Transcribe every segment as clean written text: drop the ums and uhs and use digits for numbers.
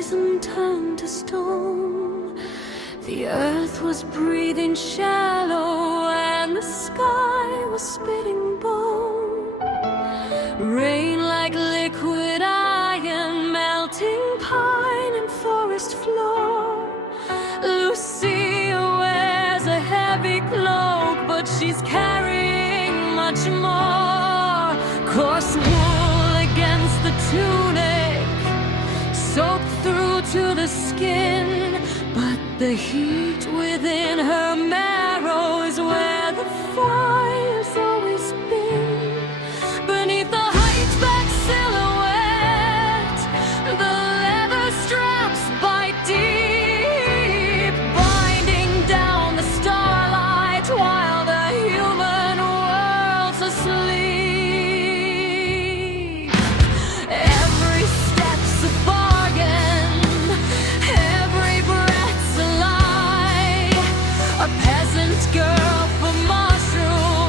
poison turned to stone. The earth was breathing shallow and the sky was spitting bone. Rain like liquid iron, melting pine and forest floor. Lucia wears a heavy cloak, but she's carrying much more. Coarse wool against the tunic, soaked through to the skin, but the heat within her marrow is where the fire's always been. Beneath the hunchback silhouette, the leather straps bite deep, binding down the starlight while the human world's asleep. Every step's a bargain, every breath's a lie. A peasant girl for mushrooms,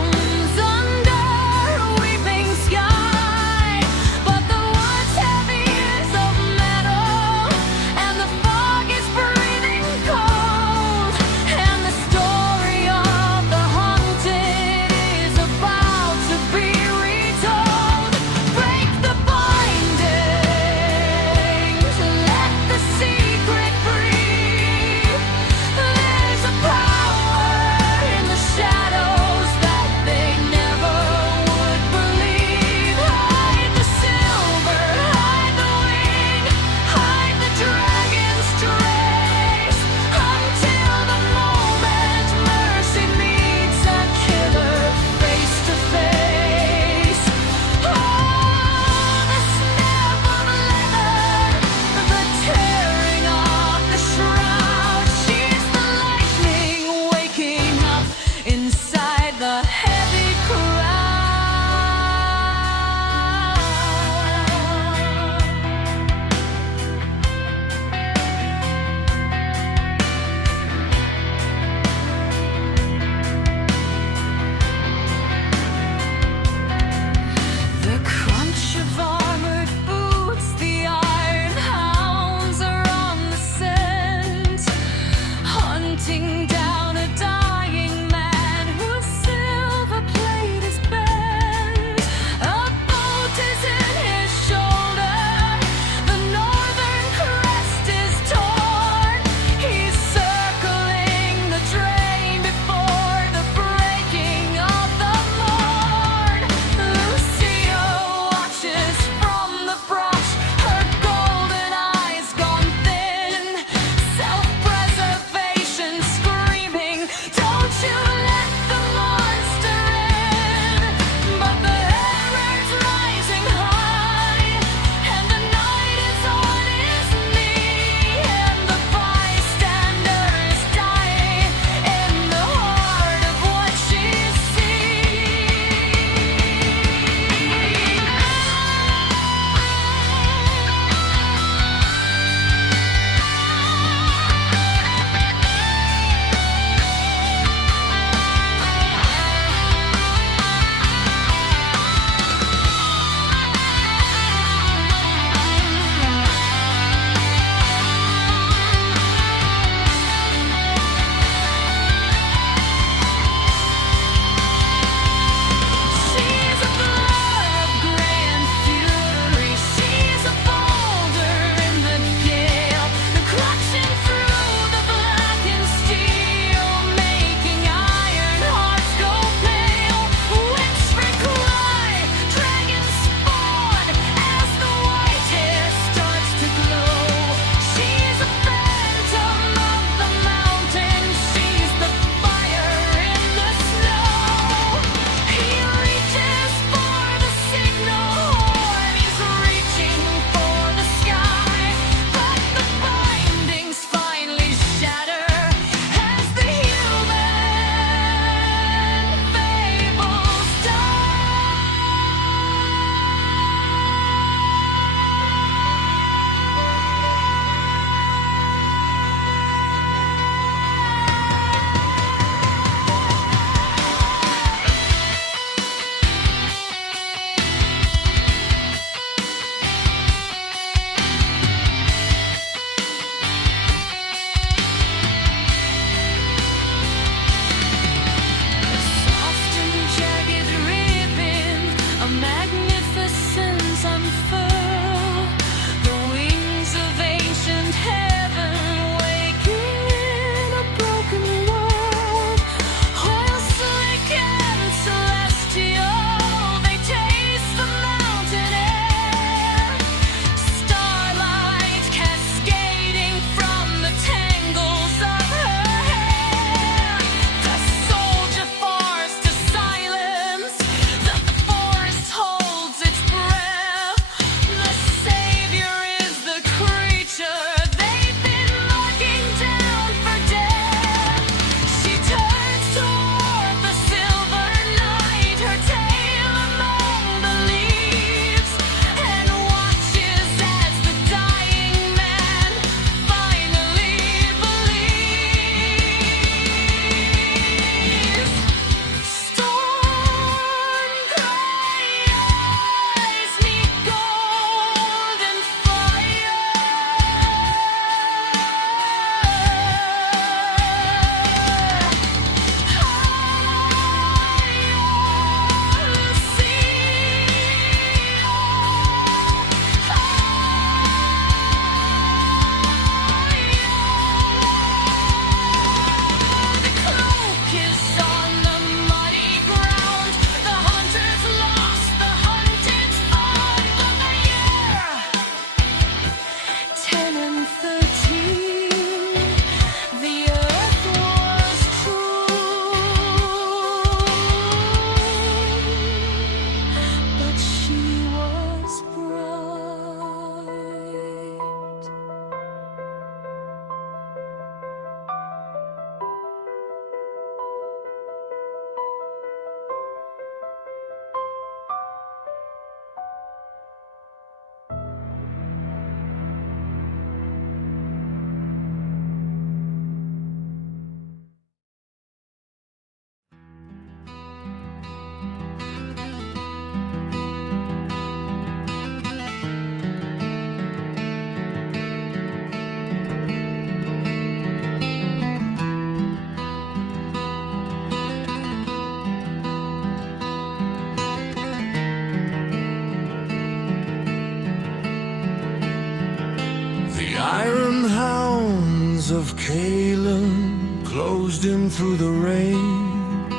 iron hounds of Caleb closed in through the rain.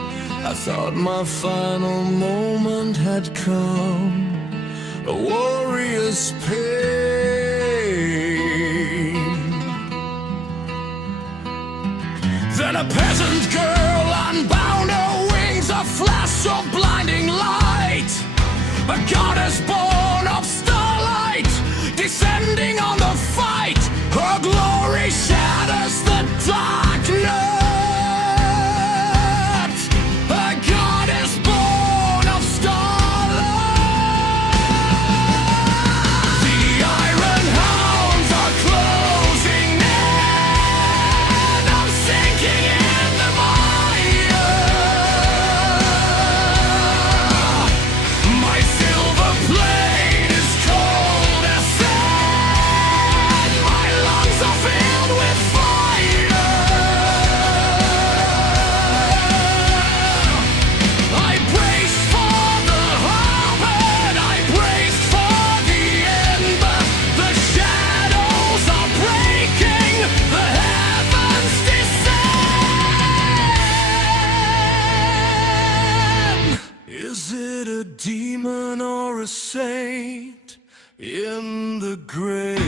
I thought my final moment had come, a warrior's pain. Then a peasant girl unbound her wings, a flash of blinding light, a goddess born of starlight, descending on the fight. Her glory shatters the darkness. A goddess born of starlight. The iron hounds are closing in. I'm sinking in the mire. My silver plate is cold as sand. My lungs are filled with fire. I brace for the harvest, I brace for the end, but the shadows are breaking, the heavens descend. Is it a demon or a saint in the grave?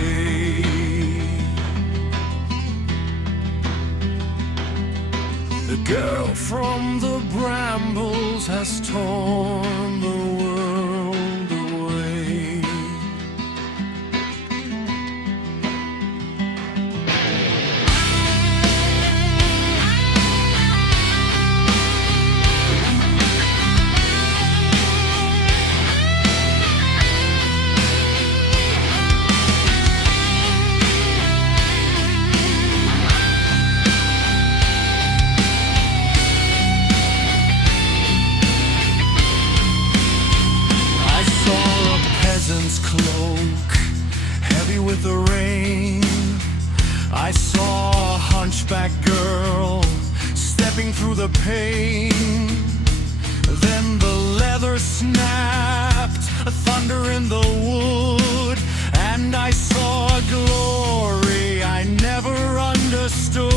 The girl from the brambles has torn the world away. I saw a peasant's cloak, heavy with the rain. I saw a hunchback girl stepping through the pain. Then the leather snapped, a thunder in the wood, and I saw a glory I never understood.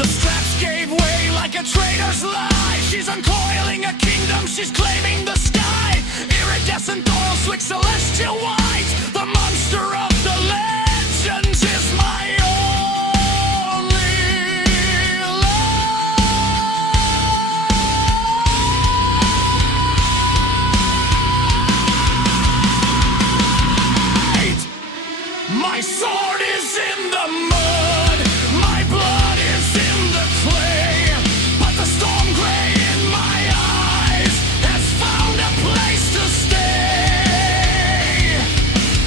The straps gave way like a traitor's lie. She's uncoiling a kingdom, she's claiming the sky. Iridescent oil slick celestial white. The monster of the legends is my only light. My sword is in the mud, my blood is in the clay, but the storm gray in my eyes has found a place to stay.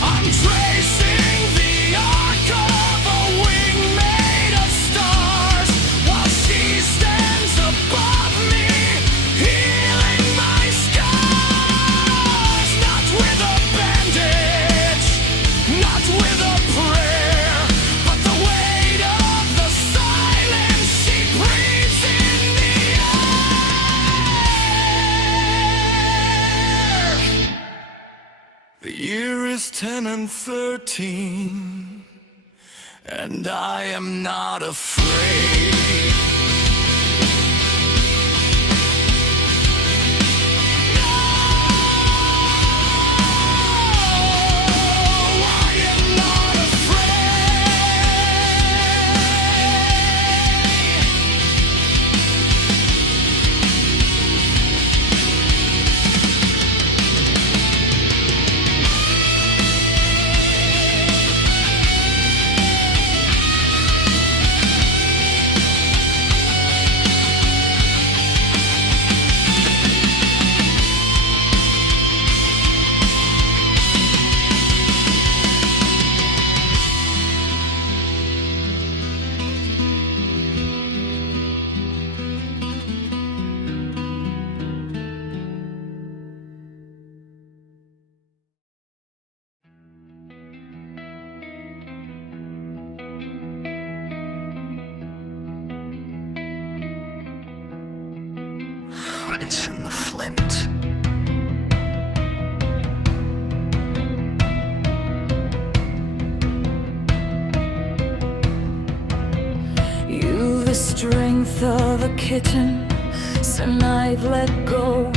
I'm tracing the arc of a wing made of stars, while she stands above me, healing my scars. Not with a bandage, not with a prayer, but the weight of the silence she breathes in the air. The year is 10 and 13, and I am not afraid. I am not It's in the flint. death of a kitten, and I've let go.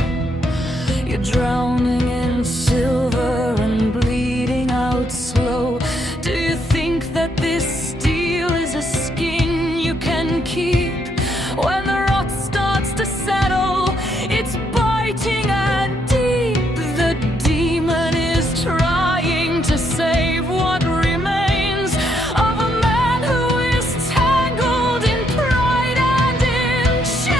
You're drowning in silver and bleeding out slow. Do you think that this steel is a skin you can keep? When the rot starts to settle, it's biting and deep. The demon is trying to save what remains of a man who is tangled in pride and in chains.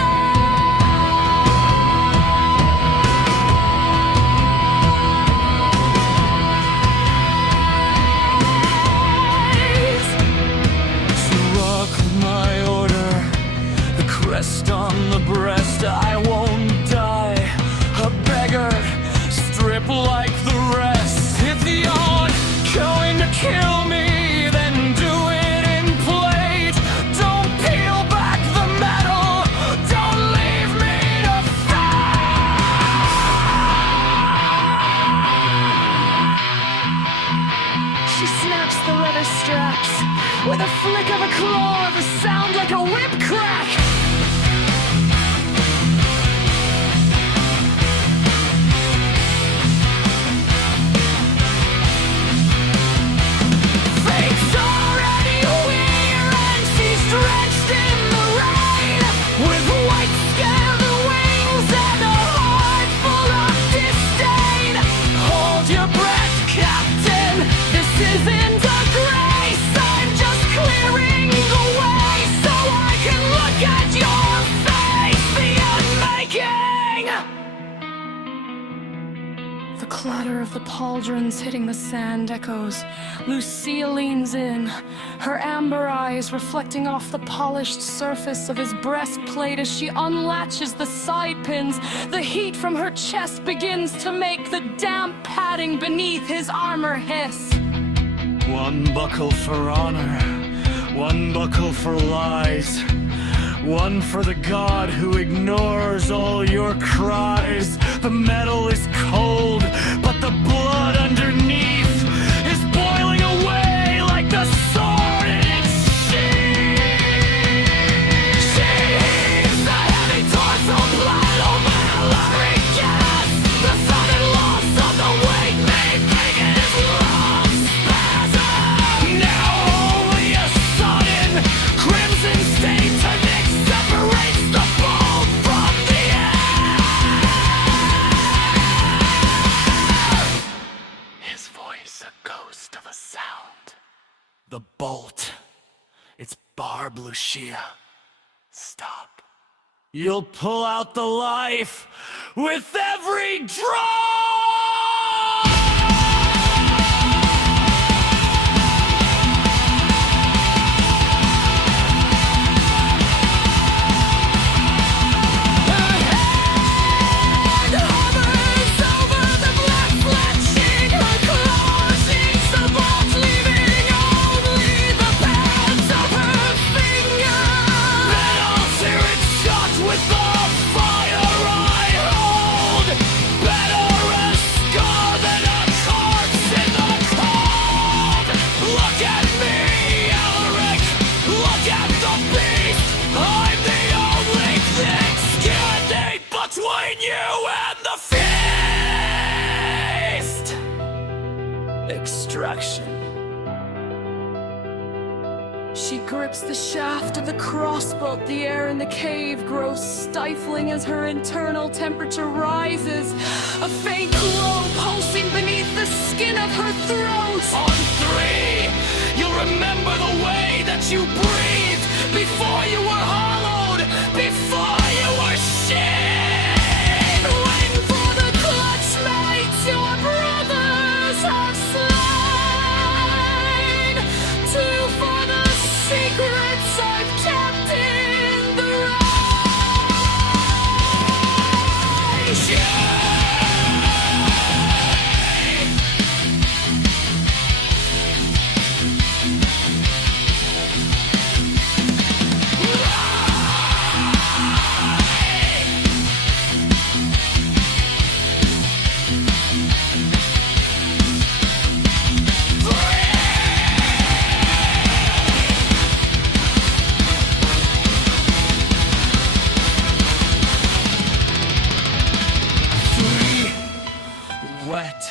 Struck my order, the crest on the breast. I won't die, a beggar, strip like the rest. If you're going to kill me, then do it in plate. Don't peel back the metal, don't leave me to fight. She snaps the leather straps with a flick of a claw, the sound like a whip crack. Fate's already here and she's drenched in the rain, with white scaled wings and a heart full of disdain. Hold your breath, Captain, this isn't a grace. I'm just clearing the way so I can look at your face, the unmaking. The clatter of the pauldrons hitting the sand echoes. Lucia leans in, her amber eyes reflecting off the polished surface of his breastplate as she unlatches the side pins. The heat from her chest begins to make the damp padding beneath his armor hiss. One buckle for honor, one buckle for lies, one for the god who ignores all your cries. The metal is cold, but the blood underneath is boiling away like the sword in its sheath. She heaves the heavy torso blood over Alaric gas. The sudden loss of the weight made making his lungs spasm. Now only a sudden crimson stain to mix separates the bolt from the air. His voice a ghost of a sound. The bolt. It's barb, Lucia. Stop. You'll pull out the life with every draw! Between you and the feast! Extraction. She grips the shaft of the crossbow. The air in the cave grows stifling as her internal temperature rises. A faint glow pulsing beneath the skin of her throat. On three, you'll remember the way that you breathed before you were hollowed, before you were shit. Wait for the clutch mates your brothers have slain. Two for the secrets I've kept in the rage. Yeah. sweat.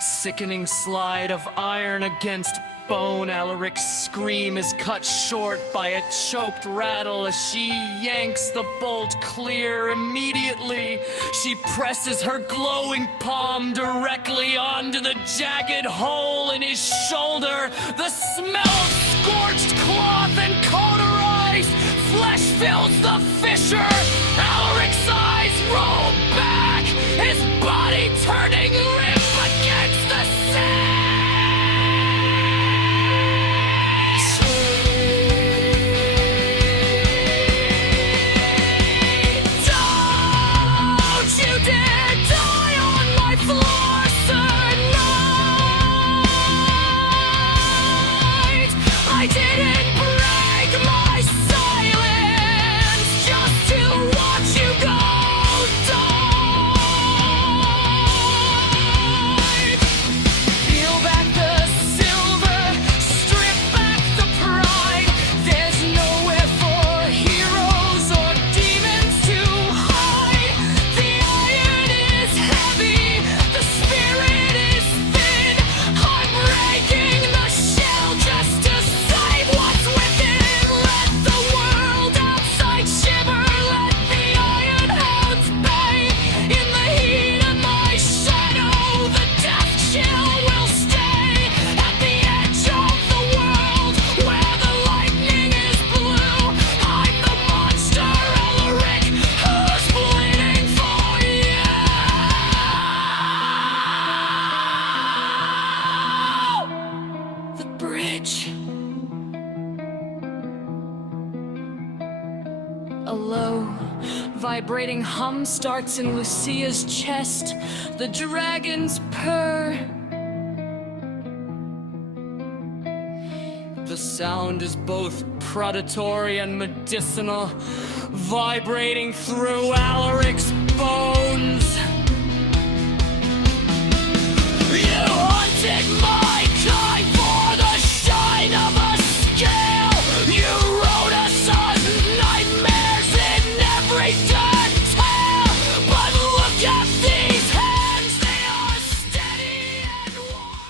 Sickening slide of iron against bone. Alaric's scream is cut short by a choked rattle as she yanks the bolt clear. Immediately, she presses her glowing palm directly onto the jagged hole in his shoulder. The smell of scorched cloth and cauterized flesh fills the fissure. Alaric's eyes roll back, his body turning limp against the sand. Don't you dare die on my floor, Sir Knight. I didn't break my silence just to watch you go die. Peel back the silver, strip back the pride. There's nowhere for heroes or demons to hide. The iron is heavy, the spirit is thin. I'm breaking the shell just to save what's within. Let the world outside shimmer, let the iron hounds bay. In the heat of my shadow, the death chill will stay. At the edge of the world, where the lightning is blue, I'm the monster Alaric, who's bleeding for you. The bridge. A low, vibrating hum starts in Lucia's chest. The dragons purr. The sound is both predatory and medicinal, vibrating through Alaric's bones. You hunted my kind for the shine of a scale. You wrote us on nightmares in every dead tale. But look at these hands, they are steady and warm.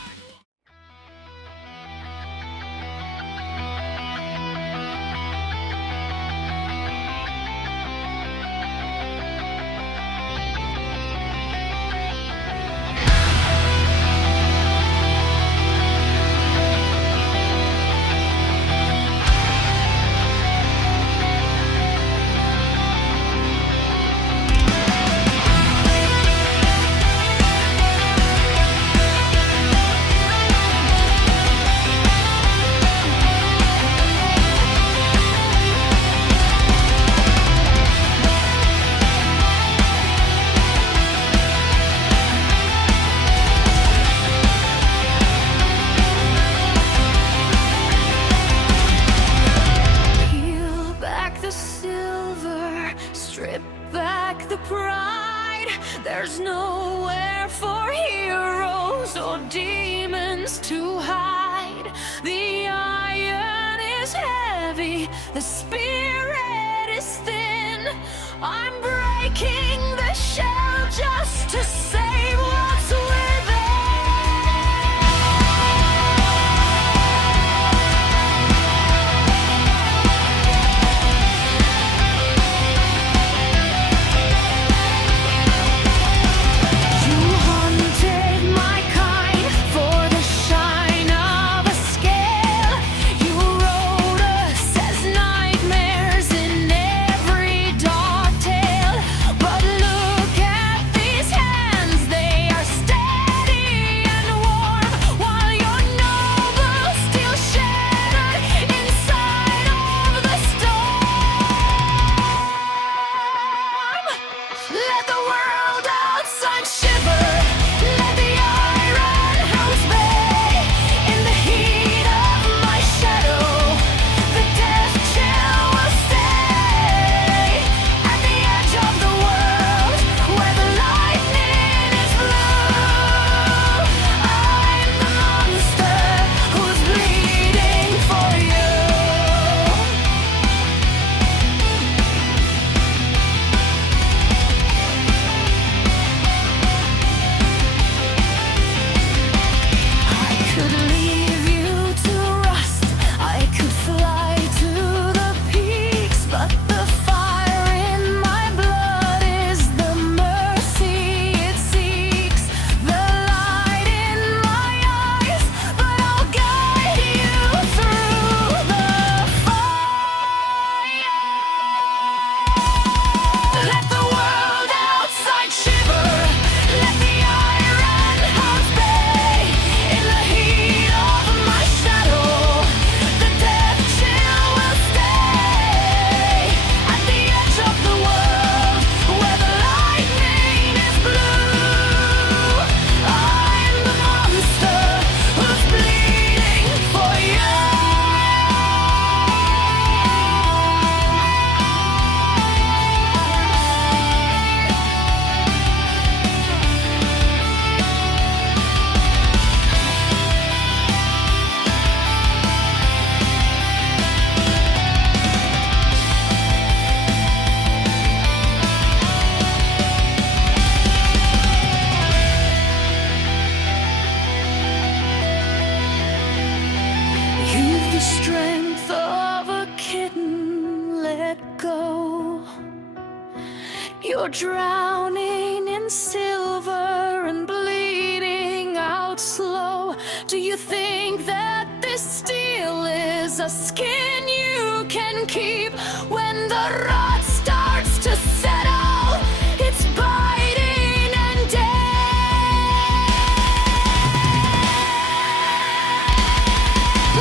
You're drowning in silver and bleeding out slow. Do you think that this steel is a skin you can keep? When the rot starts to settle, it's biting and dead.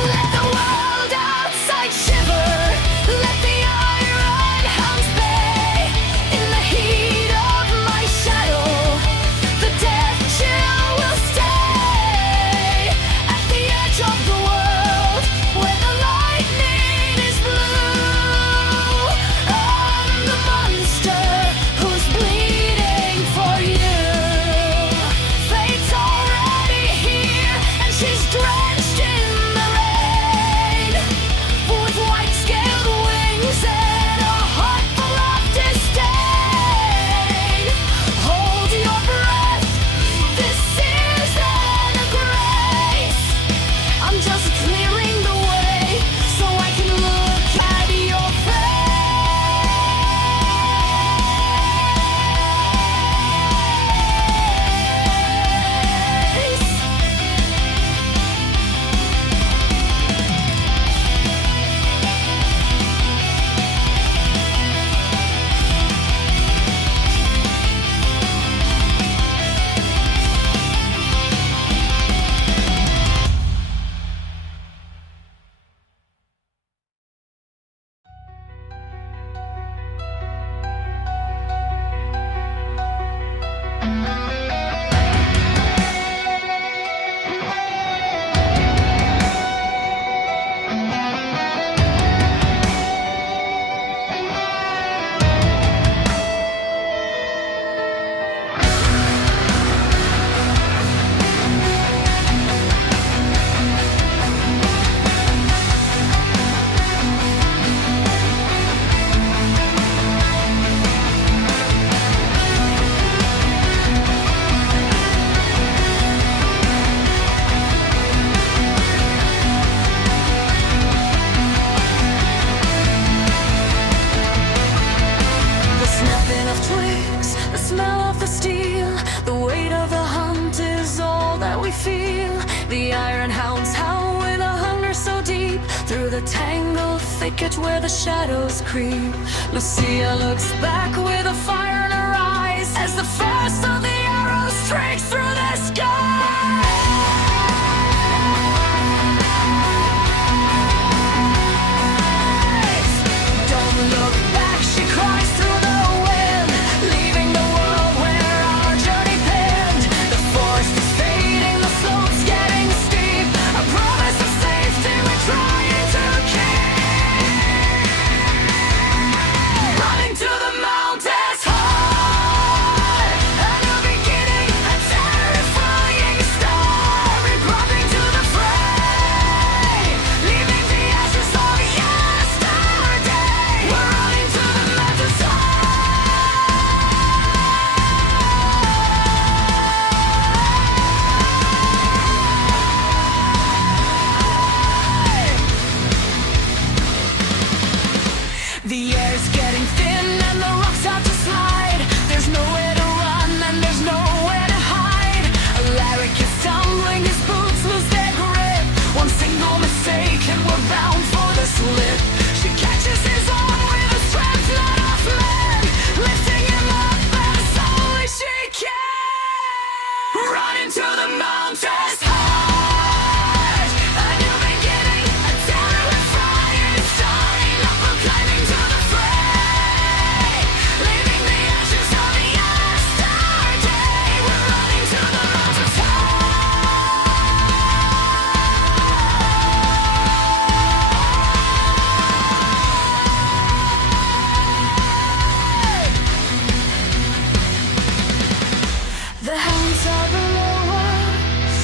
Let the world outside shiver. Let the iron hounds bay. In the heat of my shadow, the death chill will stay. At the edge of the world, where the lightning is blue, I'm the monster who's bleeding for you. Fate's already here, and she's drenched in the rain, with white-scaled wings and a heart full of disdain. Hold your breath, this isn't a grace. I'm just clearing the way so I can look at your face. The snapping of twigs, the smell of the steel, the weight of the hunt is all that we feel. The iron hounds howl with a hunger so deep, through the tangled thicket where the shadows creep. Lucia looks back with a fire in her eyes as the first of the arrows streaks through the sky. Don't look back, she cries through the wind, leaving the world where our journey pinned. The forest is fading, the slopes getting steep, a promise of safety we're trying to keep. Running to the mountains high, a new beginning, a terrifying start. Reporting to the fray, leaving the ashes of yesterday. We're running to the mountains high. The air's getting thin and the rocks start to slide. There's nowhere to run and there's nowhere to hide. Alaric is stumbling, his boots lose their grip. One single mistake and we're bound for the slip. She catches his arm with a strength not of men, lifting him up as only she can. Running to the mountains high, a new beginning, a terrifying start. Up we're climbing to the fray, leaving the ashes of yesterday. We're running to the mountains high. The hounds are below us,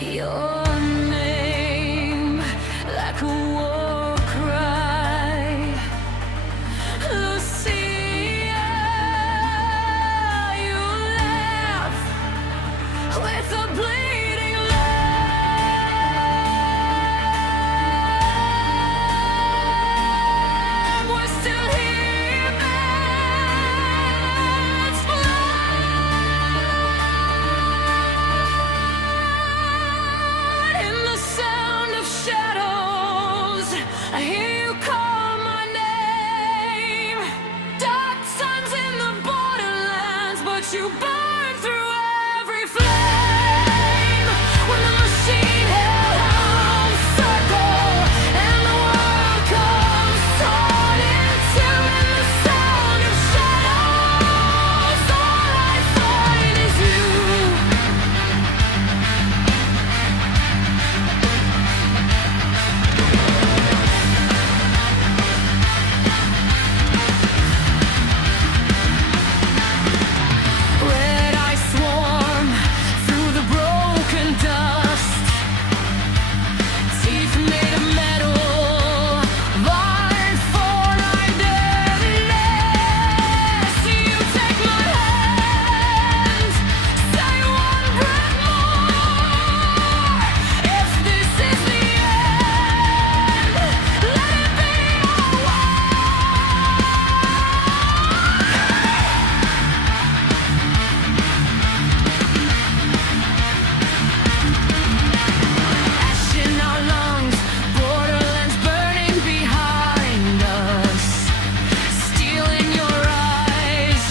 your name like a war cry. Lucia, you laugh with a bleeding lamb. We're still here, man's blood. In the sound of shadows, I hear you call my name. Dark suns in the borderlands, but you burn through every flame. When the machine hellhounds circle and the world comes torn in two, in the sound of shadows, all I find is you. Red eyes swarm through the broken dust. Teeth made of metal, vying for identity. You take my hand, say one breath more. If this is the end, let it be our ash in our lungs, borderlands burning behind us. Steel in your eyes,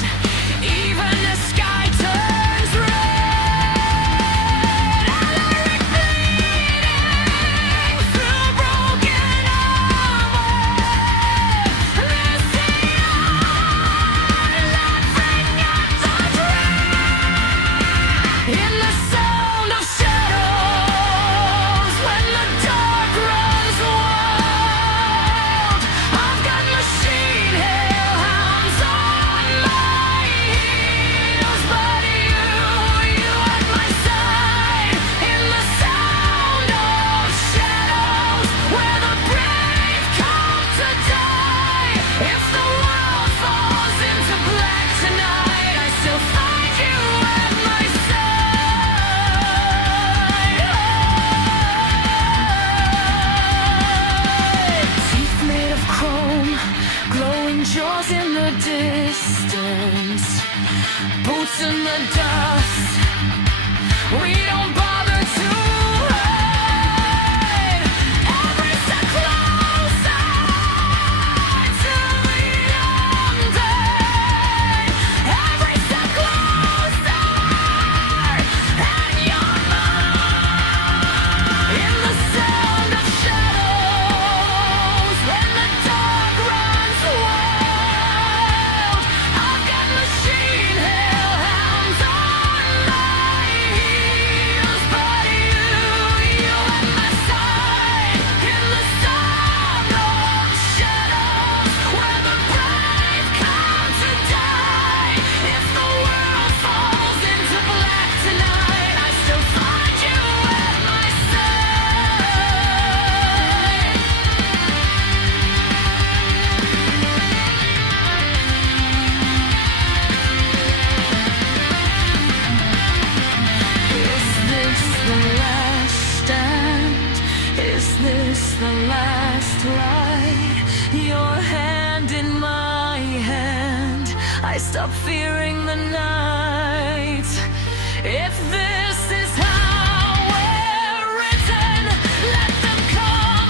even the sky turns red. Alaric bleeding through broken armor. This is in the sound of shadows, when the dark runs wild, I've got machine hellhounds on my heels, but you at my side. In the sound of shadows, where the brave come to die. If the world falls into black tonight, I still find you at my side. Teeth made of chrome, glowing jaws in the distance, boots in the dust. We don't bother to hide. Every step closer to the undead. Every step closer, and you're mine. In the sound of shadows, when the dark runs wild, I've got machine hellhounds on my heels, but you at my side. In the sound of shadows, where the brave come to die. If the world falls into black tonight, I still find you at my side. Is this the last stand? Is this the last light? Your hand in my hand, I stop fearing the night. If this is how we're written, let them come,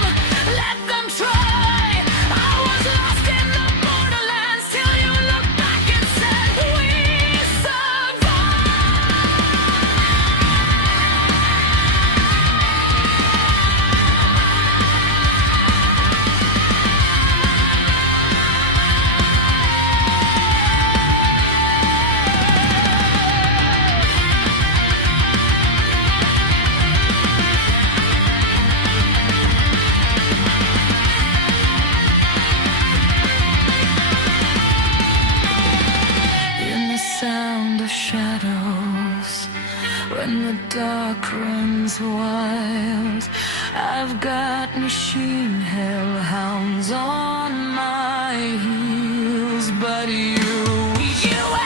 let them try. I was lost in the borderlands till you looked back and said we survived. runs wild. I've got machine hellhounds on my heels, but you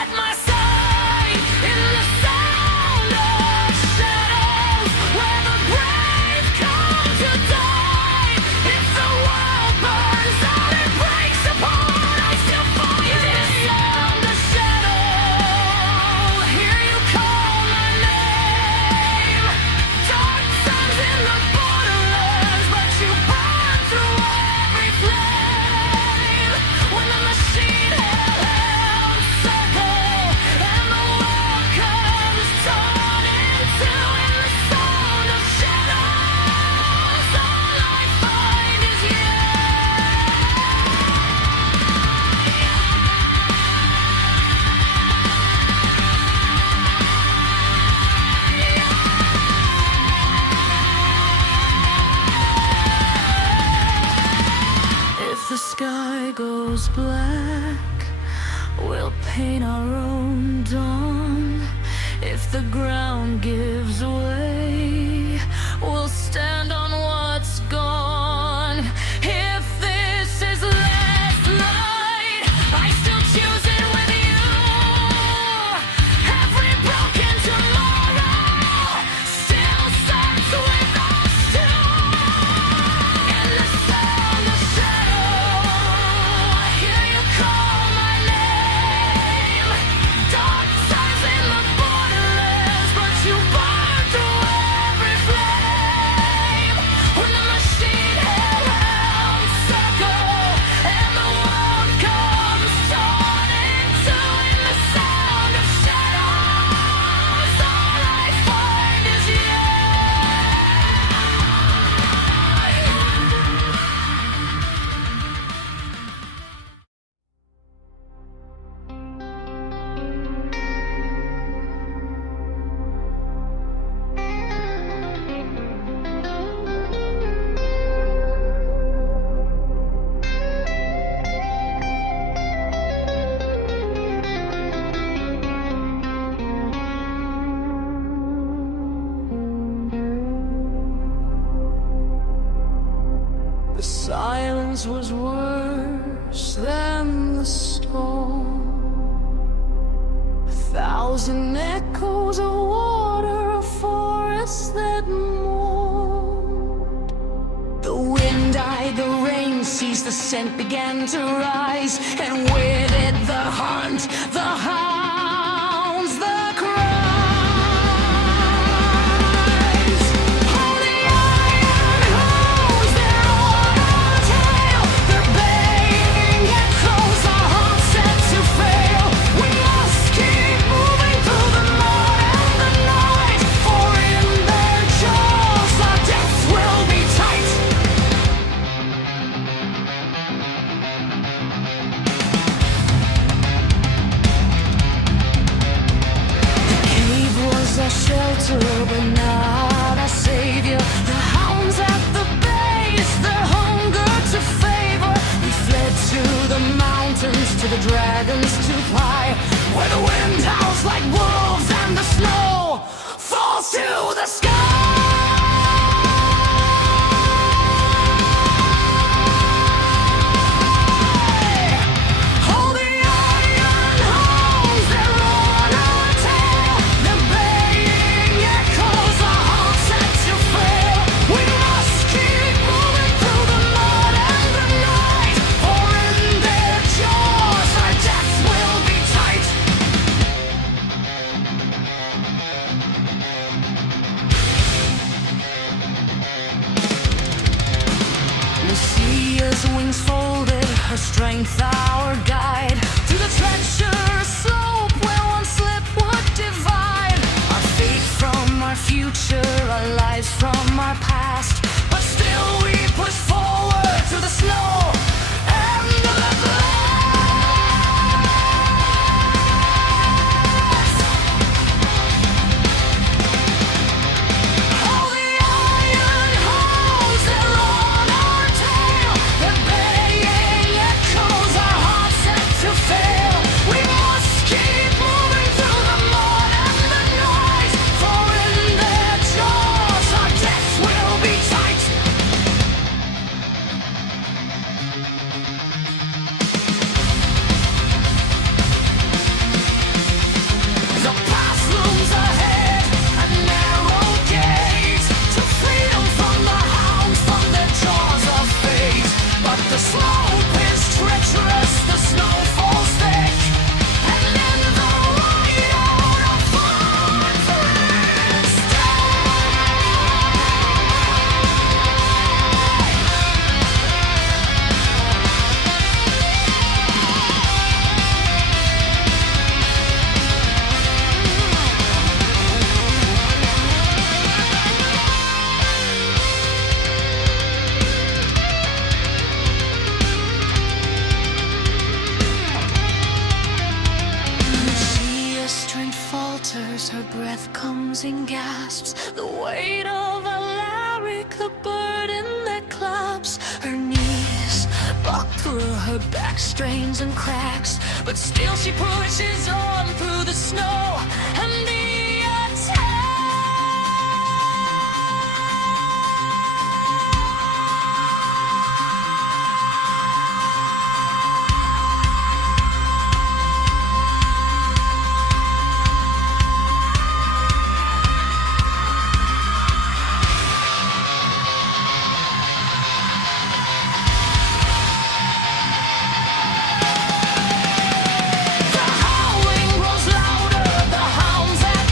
at my side in the sound of shadows, where the brave come to die. If the world burns out and breaks apart, I still find in the sound of shadow. Hear you call my name. Dark times in the borderlands, but you burn through every flame. When the machine hellhounds circle and the world comes torn into, in the sound of shadows, all I find is you. If the sky goes black, we'll paint our own dawn. If the ground gives way, we'll stand on what's gone. If this is last light, I still choose it with you. Every broken tomorrow still starts with us two. In the sound of shadow, I hear you call my name. Dark times in the borderlands, but you burn through every flame. When the machine hellhounds circle and the world comes torn into, in the sound of shadows, all I find is you. The silence was worse than the storm. 1,000 echoes of water, a forest that mourned. The wind died, the rain ceased, the scent began to rise, and with it the hunt, the hounds, the cries. Oh, the iron hounds, they're on our tail. They're baying echoes, our hearts set to fail. We must keep moving through the mud and the night, for in their jaws our death will be tight. The cave was our shelter, but not our savior. The hounds at the base, their hunger to favor. We fled to the mountains, to the dragons to fly, where the wind howls like wolves and the snow falls to the sky. Oh, the iron hounds, they're on our tail. They're baying echoes, our hearts set to fail. We must keep moving through the mud and the night, for in their jaws our death will be tight. Lucia's wings folded, her strength our guide, to the treacherous slope where one slip would divide our fate from our future, our lives from our past. But still we push forward to the snow and the blast. Oh, the iron hounds, they're on our tail. They're baying echoes, our hearts set to fail. We must keep moving through the mud and the night, for in their jaws The weight of Alaric, a burden that claps her knees, buck through her back, strains and cracks, but still she pushes on through the snow and the attack. The howling grows louder, the hounds at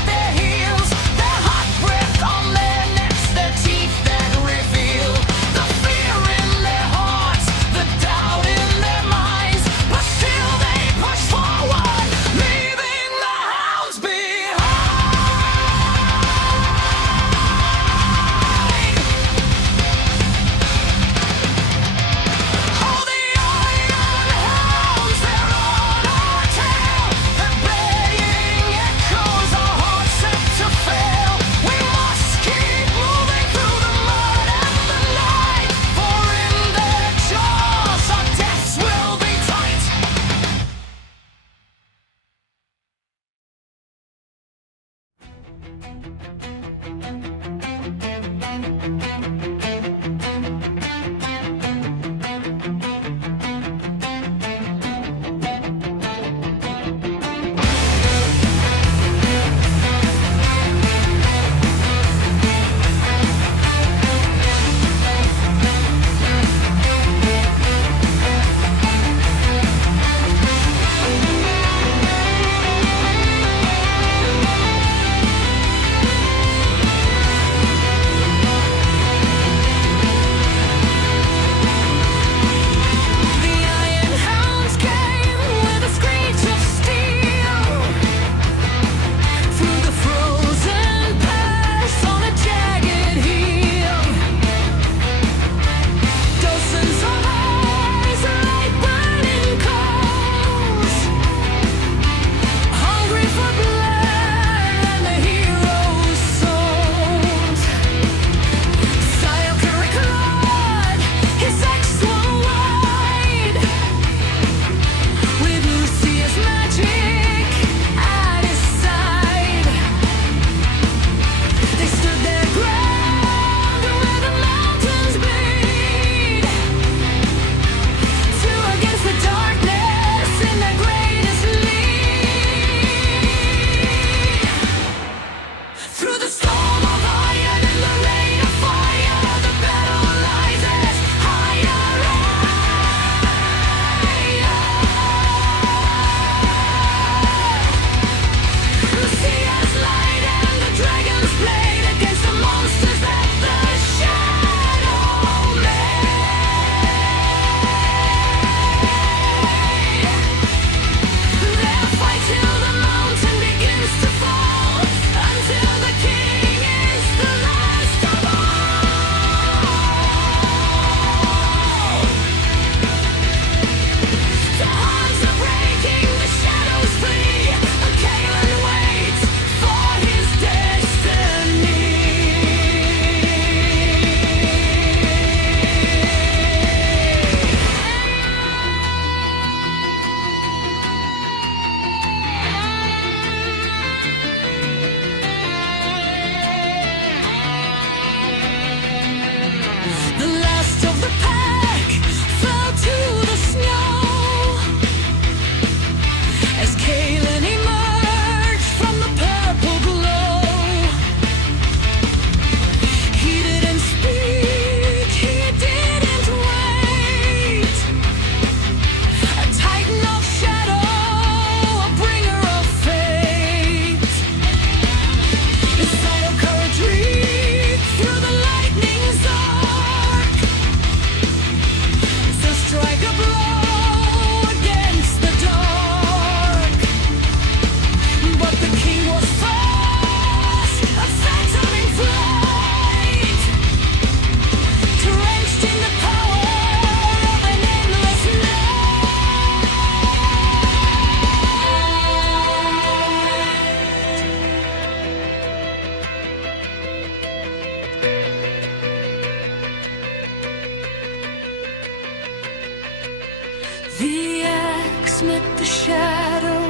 met the shadow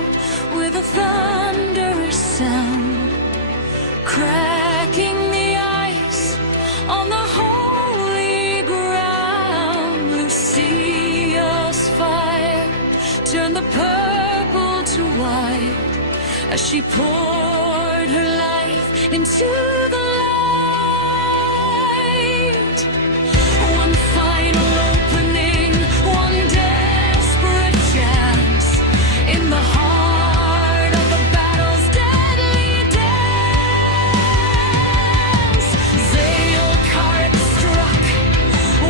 with a thunderous sound, cracking the ice on the holy ground. Lucia's fire turned the purple to white as she poured her life into the light. One final opening, one desperate chance in the heart of the battle's deadly dance. Alaric struck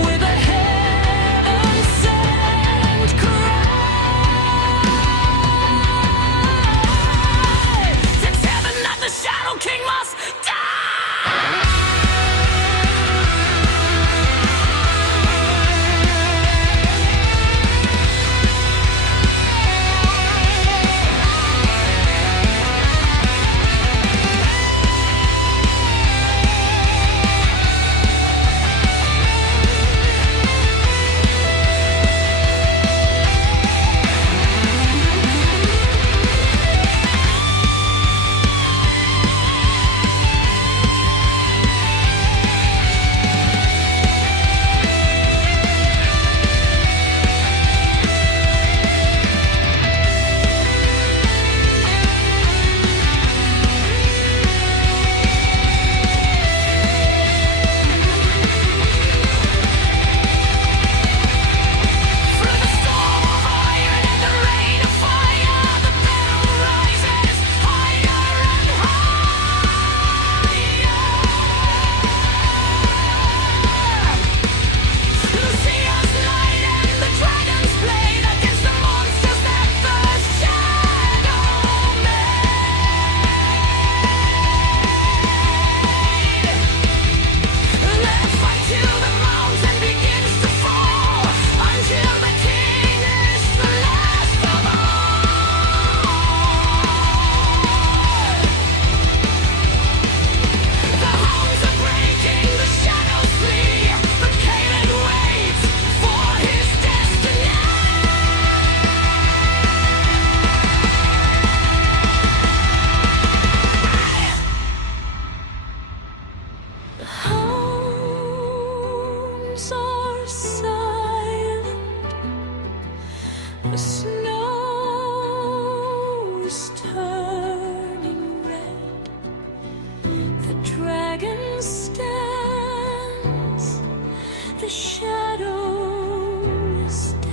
with a heaven-sent cry. It's heaven that the Shadow King must die! Hounds are silent, the snow is turning red, the dragon stands, the shadow is dead.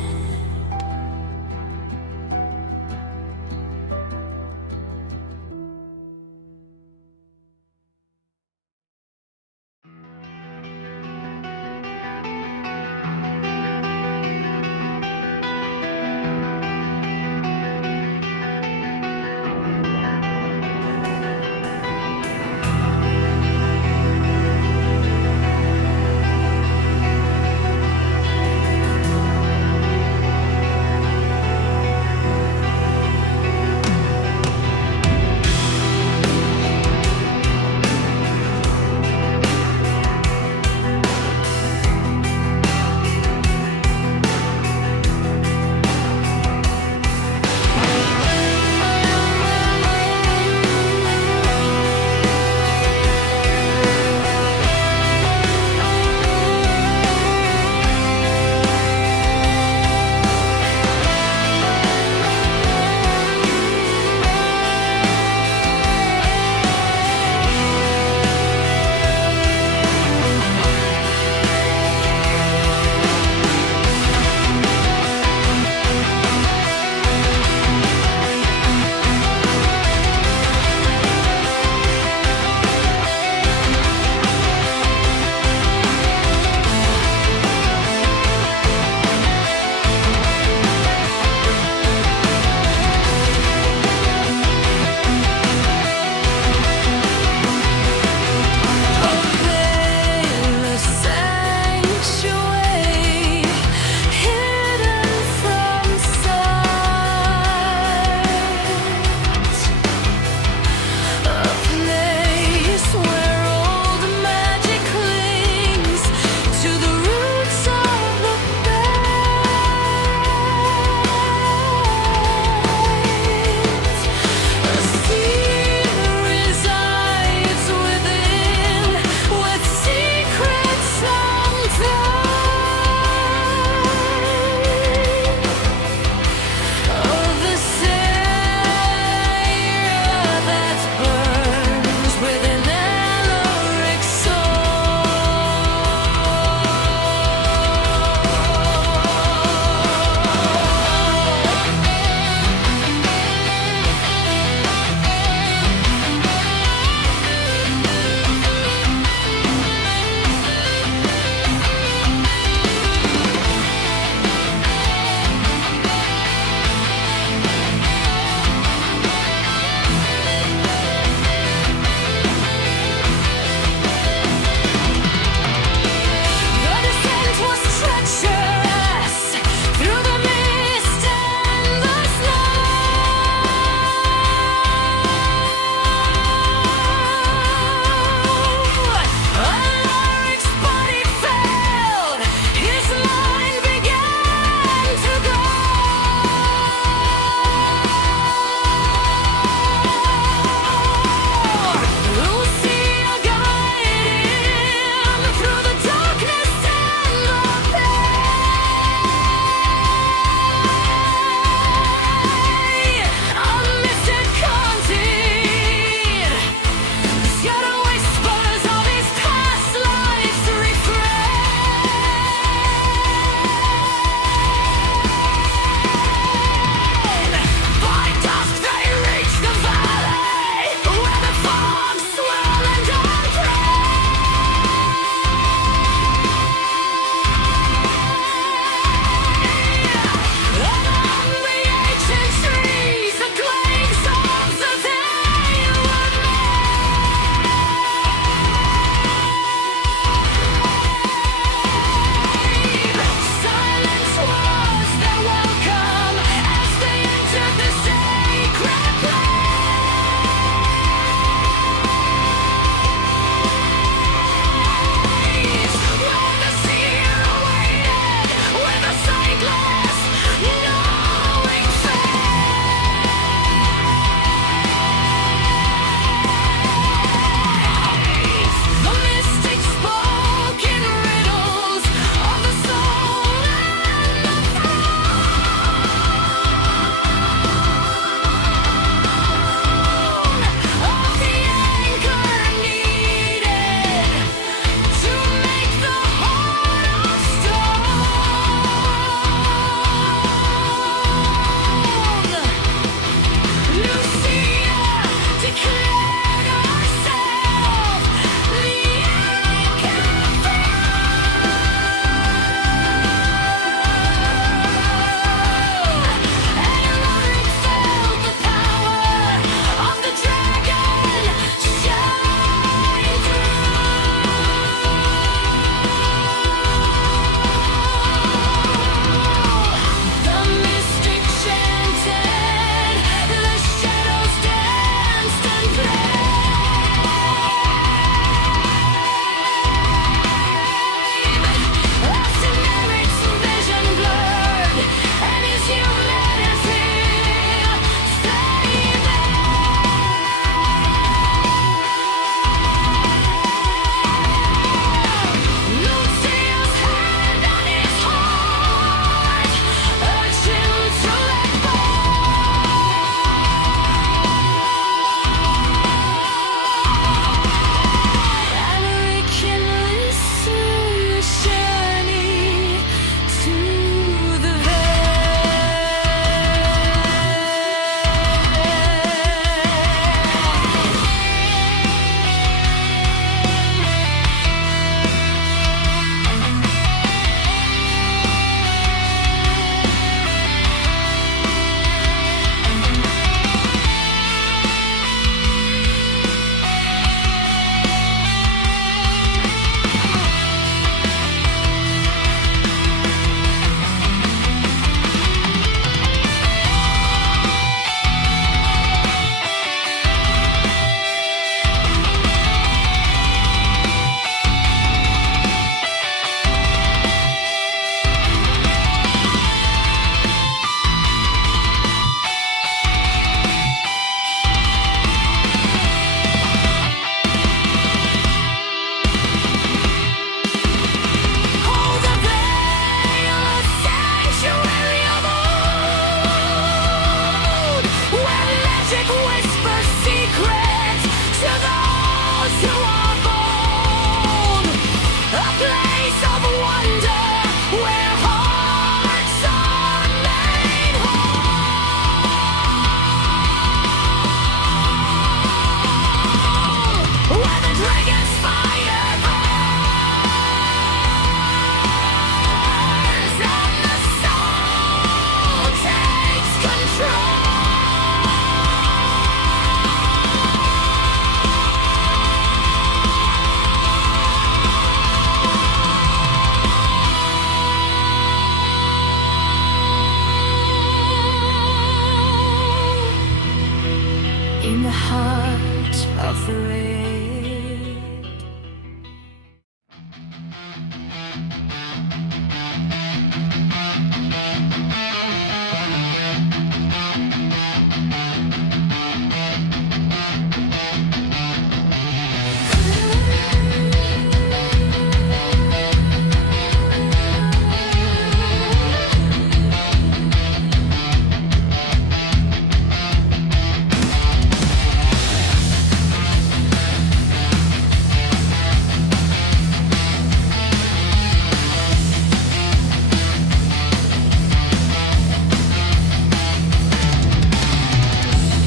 afraid.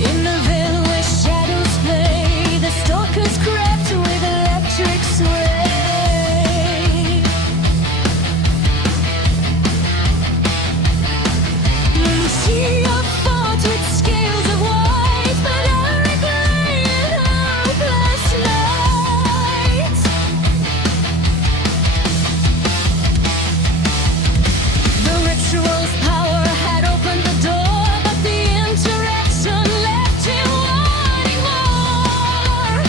In the vale where shadows play, the stalkers crept with electric sway. Lucia fought with scales of white, but Alaric lay in hopeless night. The ritual's power had opened the door, but the interaction left him wanting more.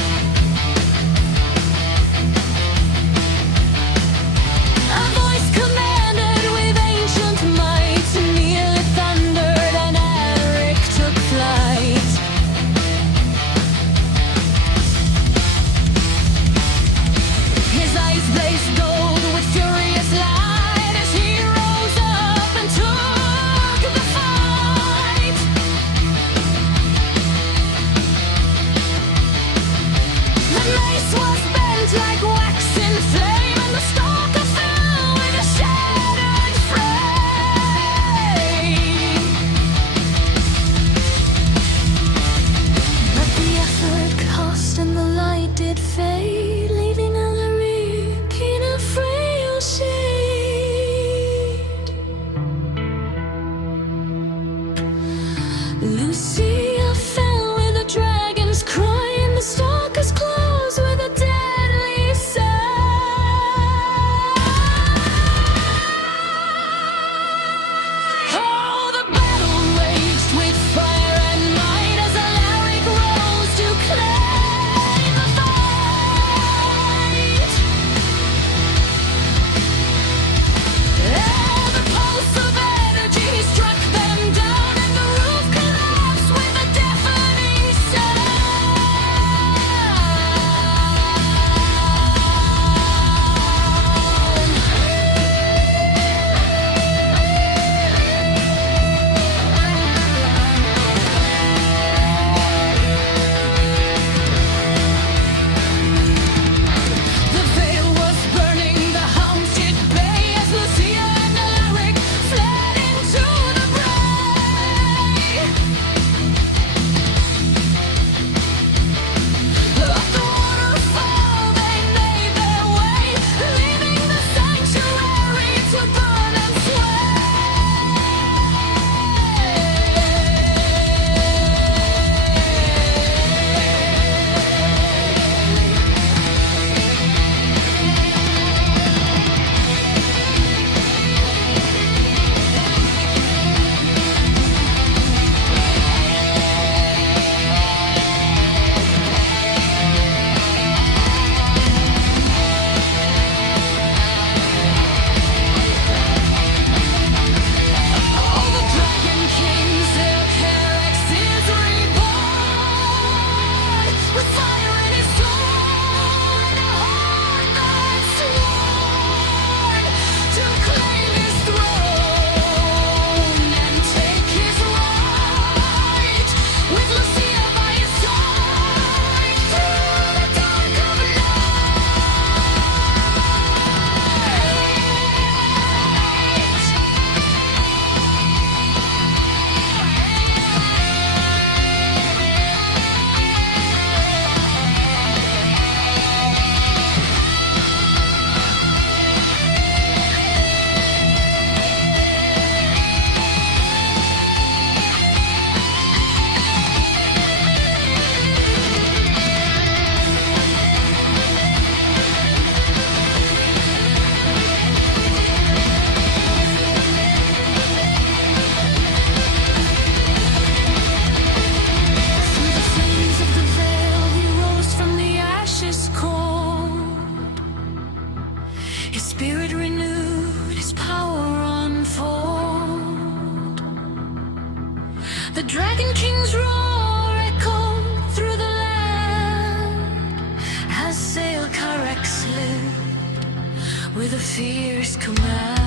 A voice commanded with ancient might, nearly thundered, and Alaric took flight. His eyes blazed gold with furious light as he rose up and took the fight. The mace was bent like wax in flame, and the stalker fell with a shattered frame. But the effort cost and the light did fade, leaving Alaric in a frail shade. Lucia fell with a dragon's cry, and the stalker's claws with a deadly sigh. His spirit renewed, his power unfold. The Dragon King's roar echoed through the land as Alaric slid with a fierce command.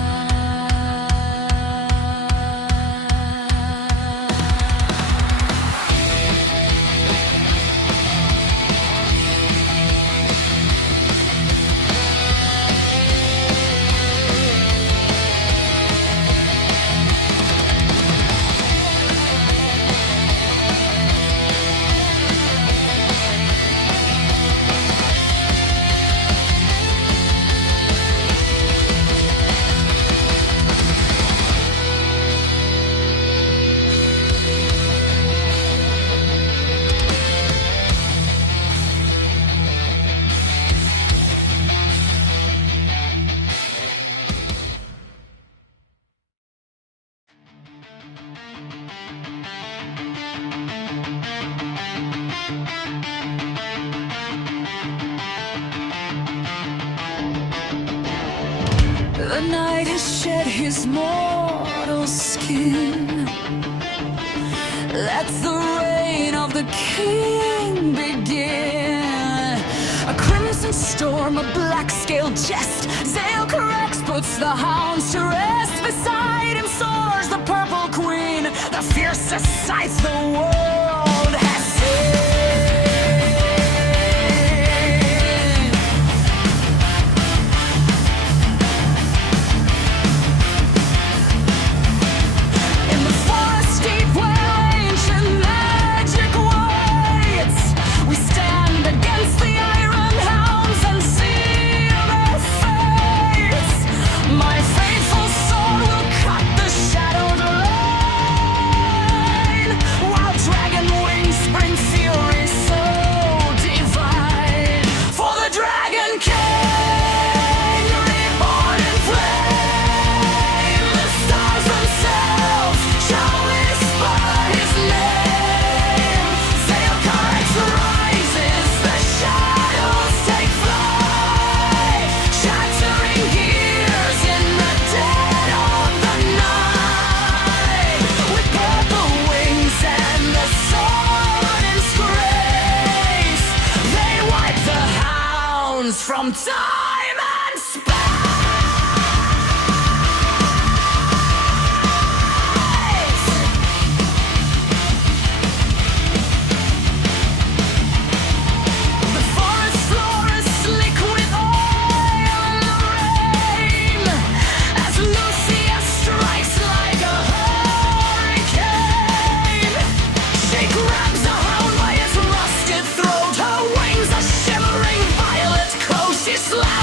The night has shed his mortal skin. Let the reign of the king begin. A crimson storm, a black-scaled jest. Alaric puts the hounds to rest. Beside him soars the purple queen, the fiercest sight the world has seen. From time and space, the forest floor is slick with oil and rain as Lucia strikes like a hurricane. She grabs a hound by its rusted throat, her wings are shimmering violet. She slaps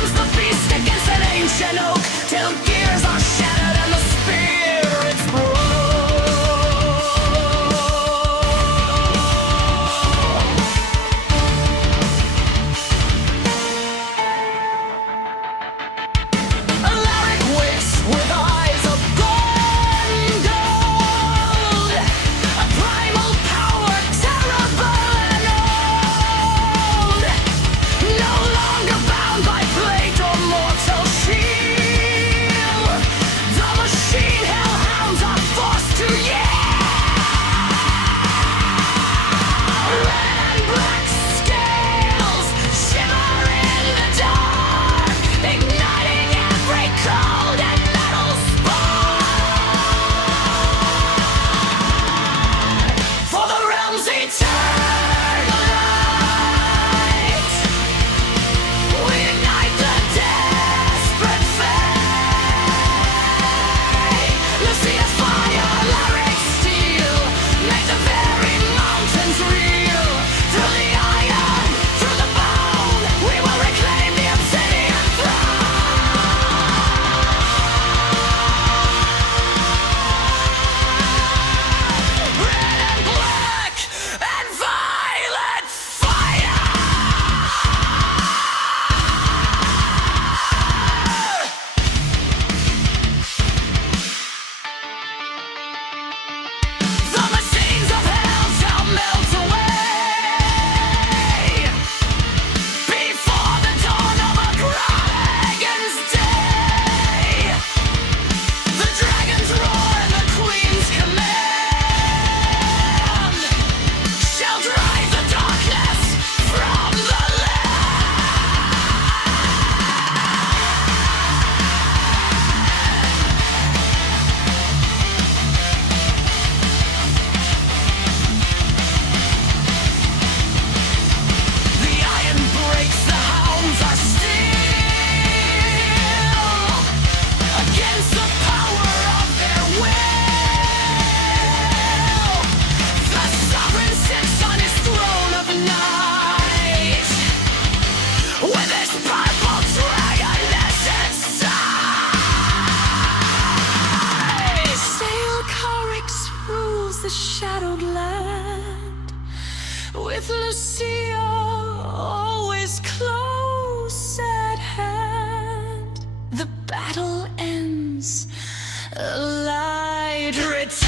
battle ends, a light returns.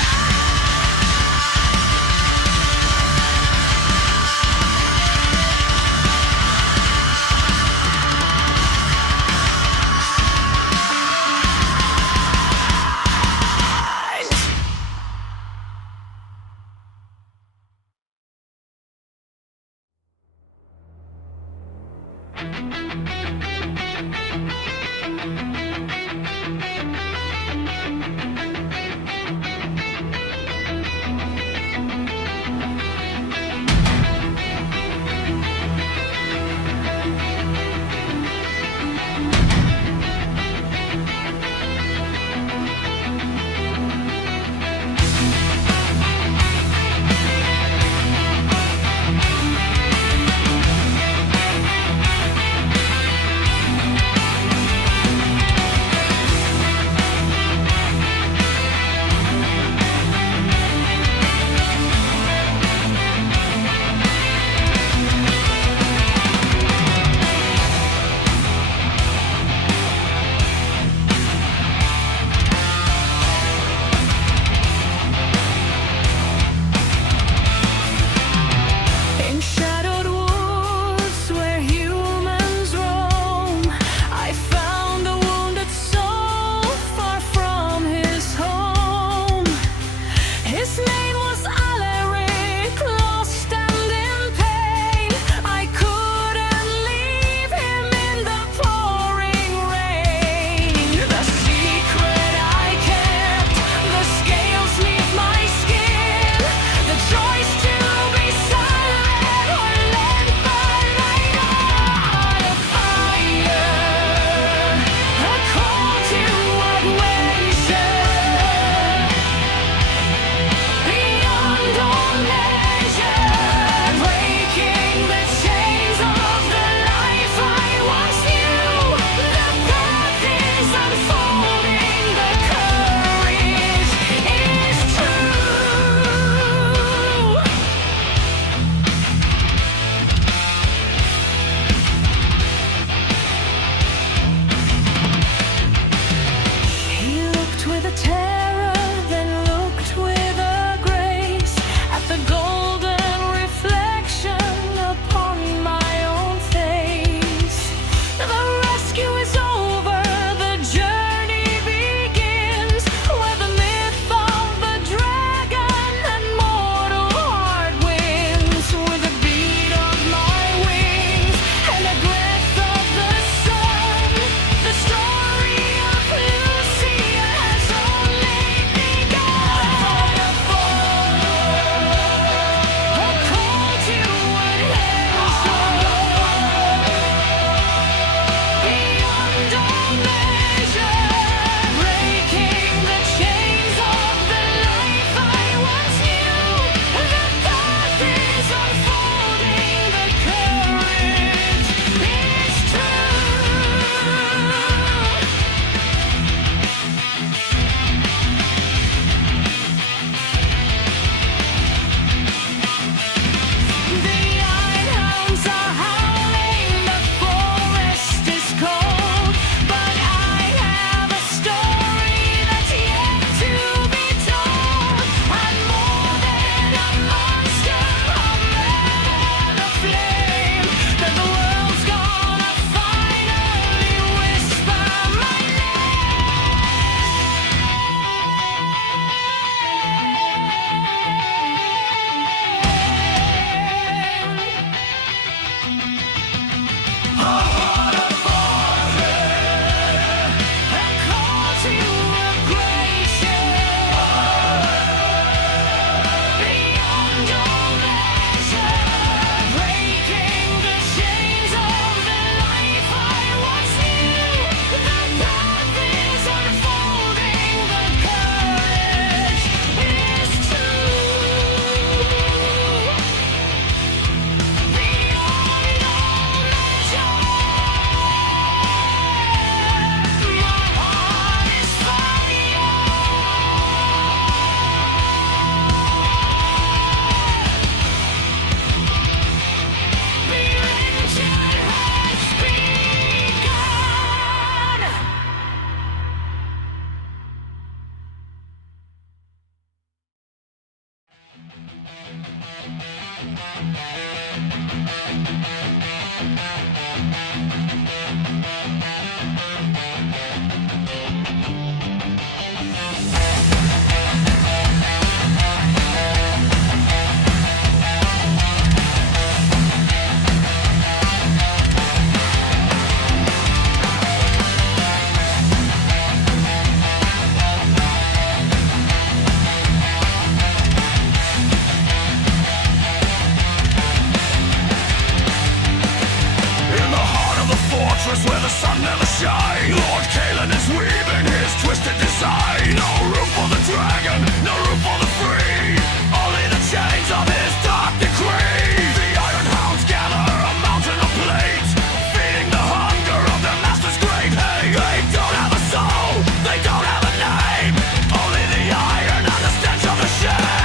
Where the sun never shines, Lord Kalen is weaving his twisted design. No room for the dragon, no room for the free, only the chains of his dark decree. The iron hounds gather a mountain of plates, feeding the hunger of their master's great hate. They don't have a soul, they don't have a name, only the iron and the stench of the shame.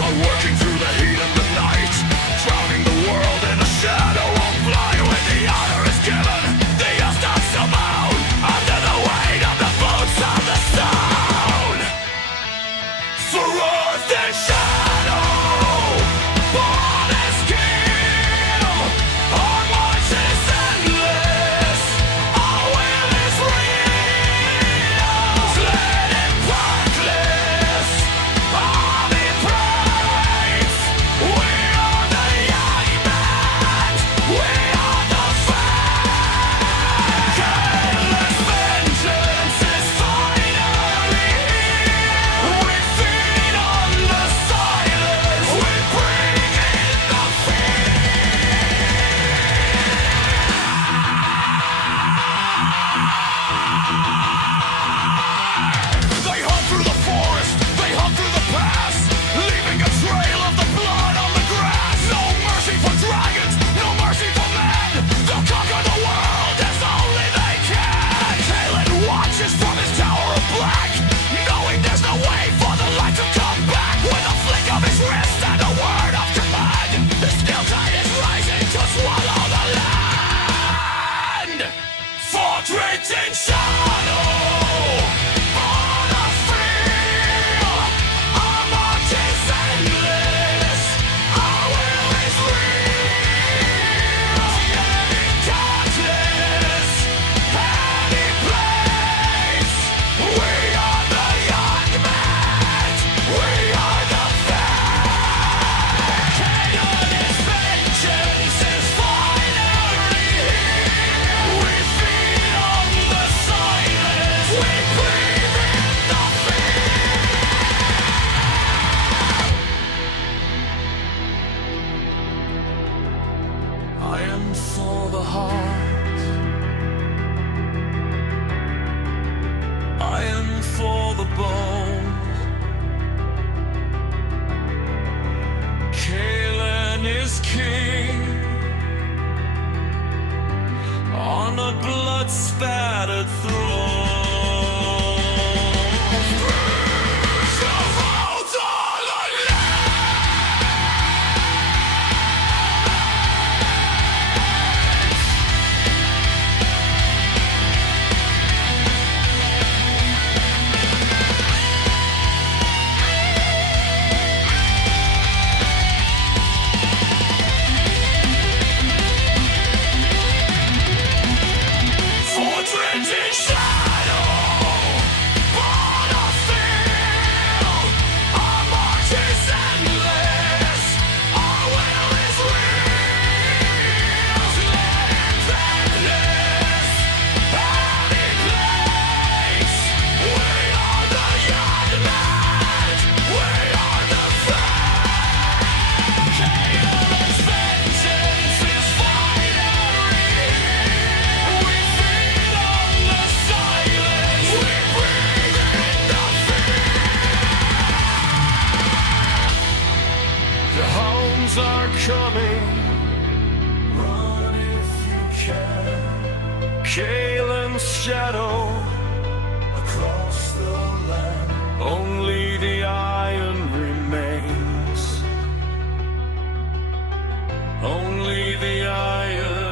Are working through the heat of the night, drowning the world in a shadow of blight. When the honor is given, the earth starts to moan under the weight of the boots of the stone. For earth and shadow, born as king, our march is endless, our will is real. Fled in parkless, army praise. We are the young men, we are the fang. Endless vengeance is finally here. We feed on the silence, we bring in the They hunt through the forest, they hunt through the pass, leaving a trail of the blood on the grass. No mercy for dragons, no mercy for men. They'll conquer the world as only they can. Kalen watches from his tower of black, knowing there's no way for the light to come back. With a flick of his wrist and a word of command, the steel tide is rising to swallow the land. Fortress in shadow, on a field, our march is endless, our will is real. Yet in darkness, any place, we are the young men, we are the fang. Canaan vengeance is finally here. We feed on the silence, we breathe in the fear. I am for the heart, I am for the bones. Kalen is king on a blood-spattered throne. Bruise of all the Fortress in shadow, born of field, our march is endless, our will is real. Fled in darkness, any place, we are the young men, we are the fang. Kalen's vengeance is finally here. We feed on the silence, we breathe in the fear. The hounds are coming, run if you can. Kalen's shadow across the land, only the iron remains, only the iron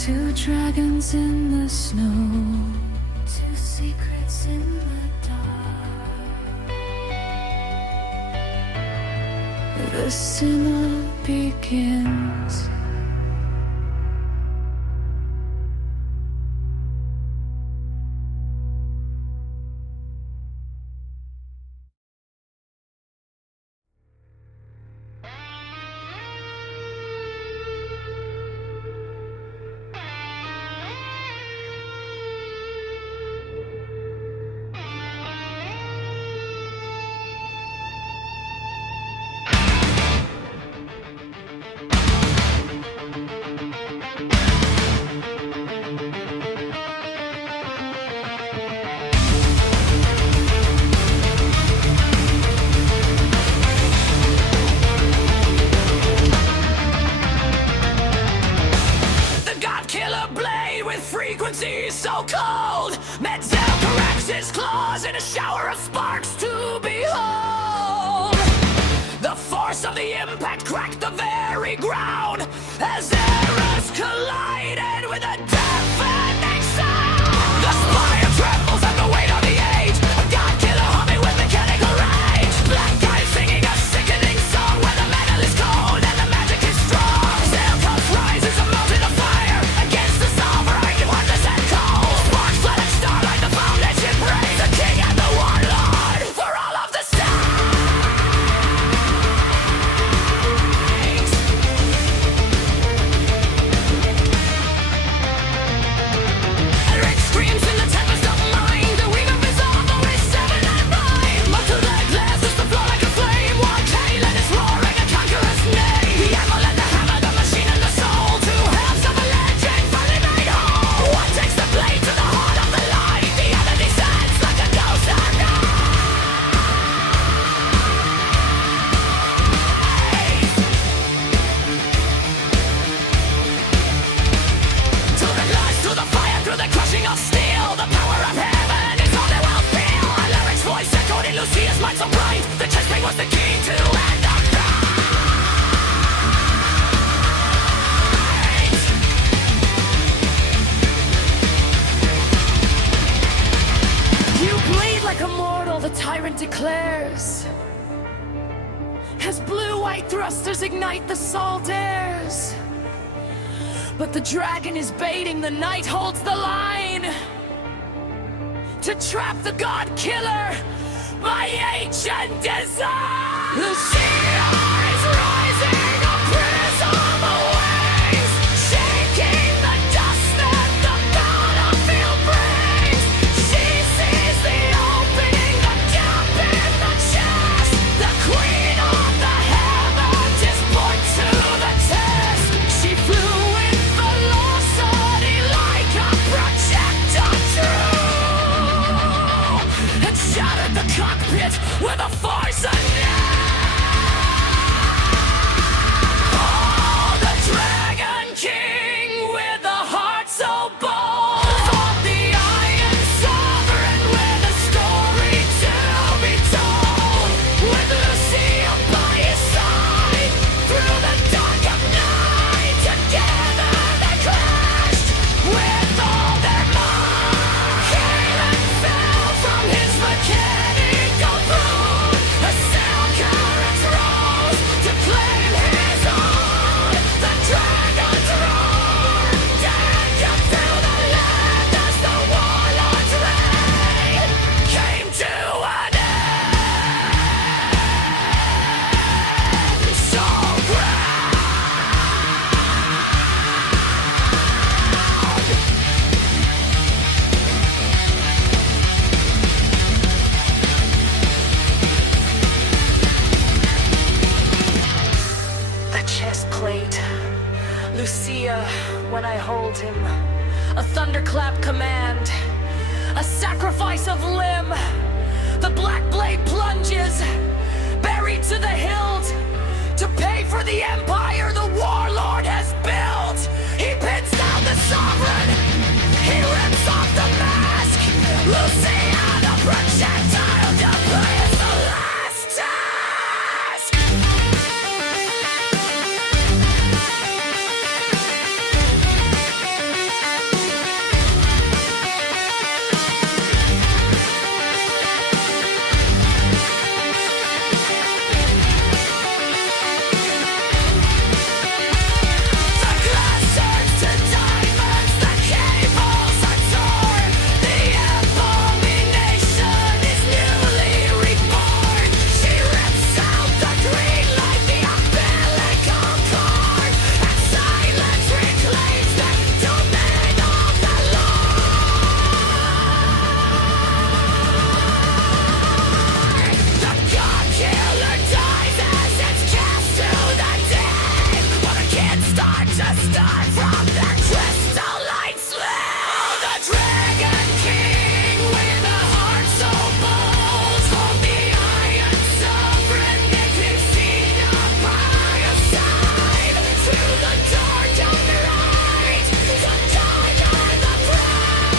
Two dragons in the snow, two secrets in the dark. The cinema begins. Frequencies so cold, Menzel corrects his claws in a shower of sparks to behold. The force of the impact cracked the very ground as eras collided with a deafening sound. The spire trembles at the weight of the age, a god killer humming with mechanical rage. Black guys singing a sickening song where the metal is cold and the magic is strong. Sail coast rises a mountain of fire against the sulfur. Lucia's light so bright, the chestplate was the key to end the fight. You bleed like a mortal, the tyrant declares, as blue-white thrusters ignite the salt airs. But the dragon is baiting, the knight holds the line to trap the god killer. My ancient desire. Lucia is rising, a prism awaits, shaking the dust that the battlefield brings. She sees the opening, the gap in the chest. The queen of the heavens is put to the test. She flew with velocity like a projectile true, and shattered the cockpit with a force unknown. Oh, the Dragon King with a heart so bold fought the Iron Sovereign with a story to be told. With Lucia by his side through the dark of night, together they clashed with all their might. Kaelin fell from his mechanical throne. A sound current rose to claim his own. The dragons roar, danger through the land as the warlord's reign came to an end. So proud. The chest plate, Lucia, when I hold him, a thunderclap command, a sacrifice of limb. The black blade plunges, buried to the hilt, to pay for the empire the warlord has built. He pins down the sovereign, he rips off the mask. Lucia, the projectile, deploys the last task. from their crystal light slew. The Dragon King with a heart so bold, hold the iron sovereignty seen by a side. To the dark and the light, the dark and the bright.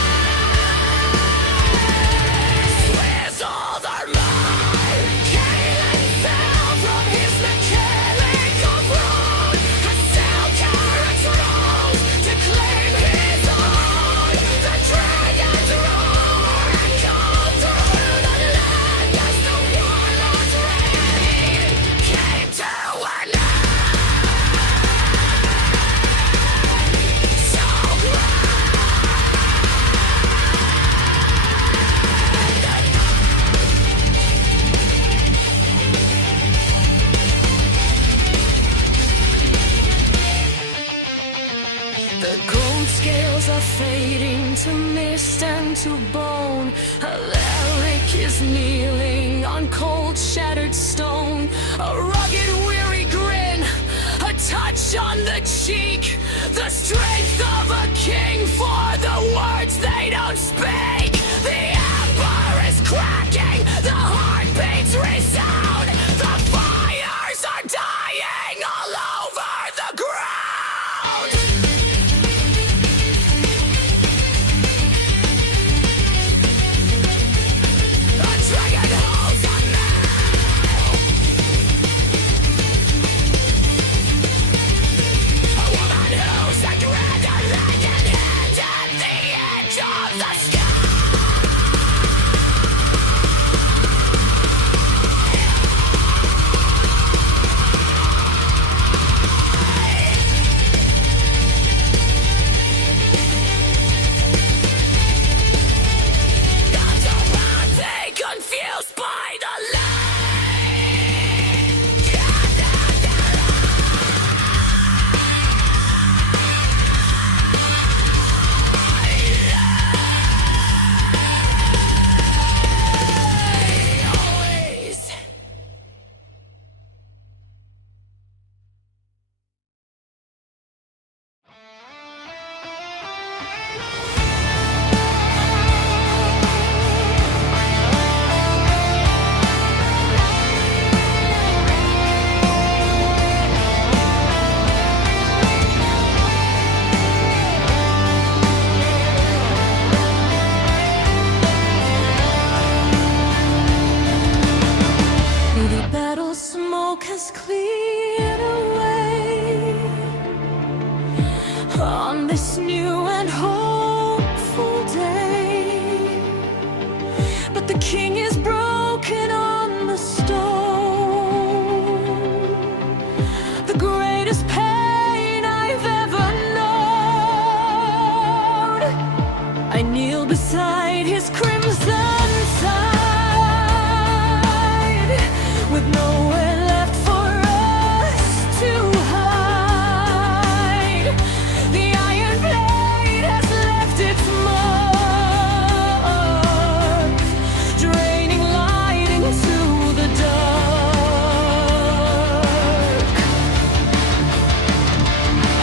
With all their might, Cain fell from his mechanical throne, and Selkirk's rose to claim his own. The dragons roar and come through the land as the warlord's reign came to an end. So the gold scales are fading to mist and to bone. Alaric is kneeling on cold, shattered stone. A rugged, weary grin, a touch on the cheek. The strength of a king for the words they don't speak. The emperor is cracking, the heartbeats resound. The fires are dying all over the ground. A dragon holds a nail. A woman who's a greater dragon hand at the edge of the sky. Not around, they confused by the always. The battle smoke has cleared away on this new and hopeful day. But the king is broken on the stone. The greatest pain I've ever known. I kneel beside his crimson side, with nowhere left for us to hide. The iron blade has left its mark, draining light into the dark.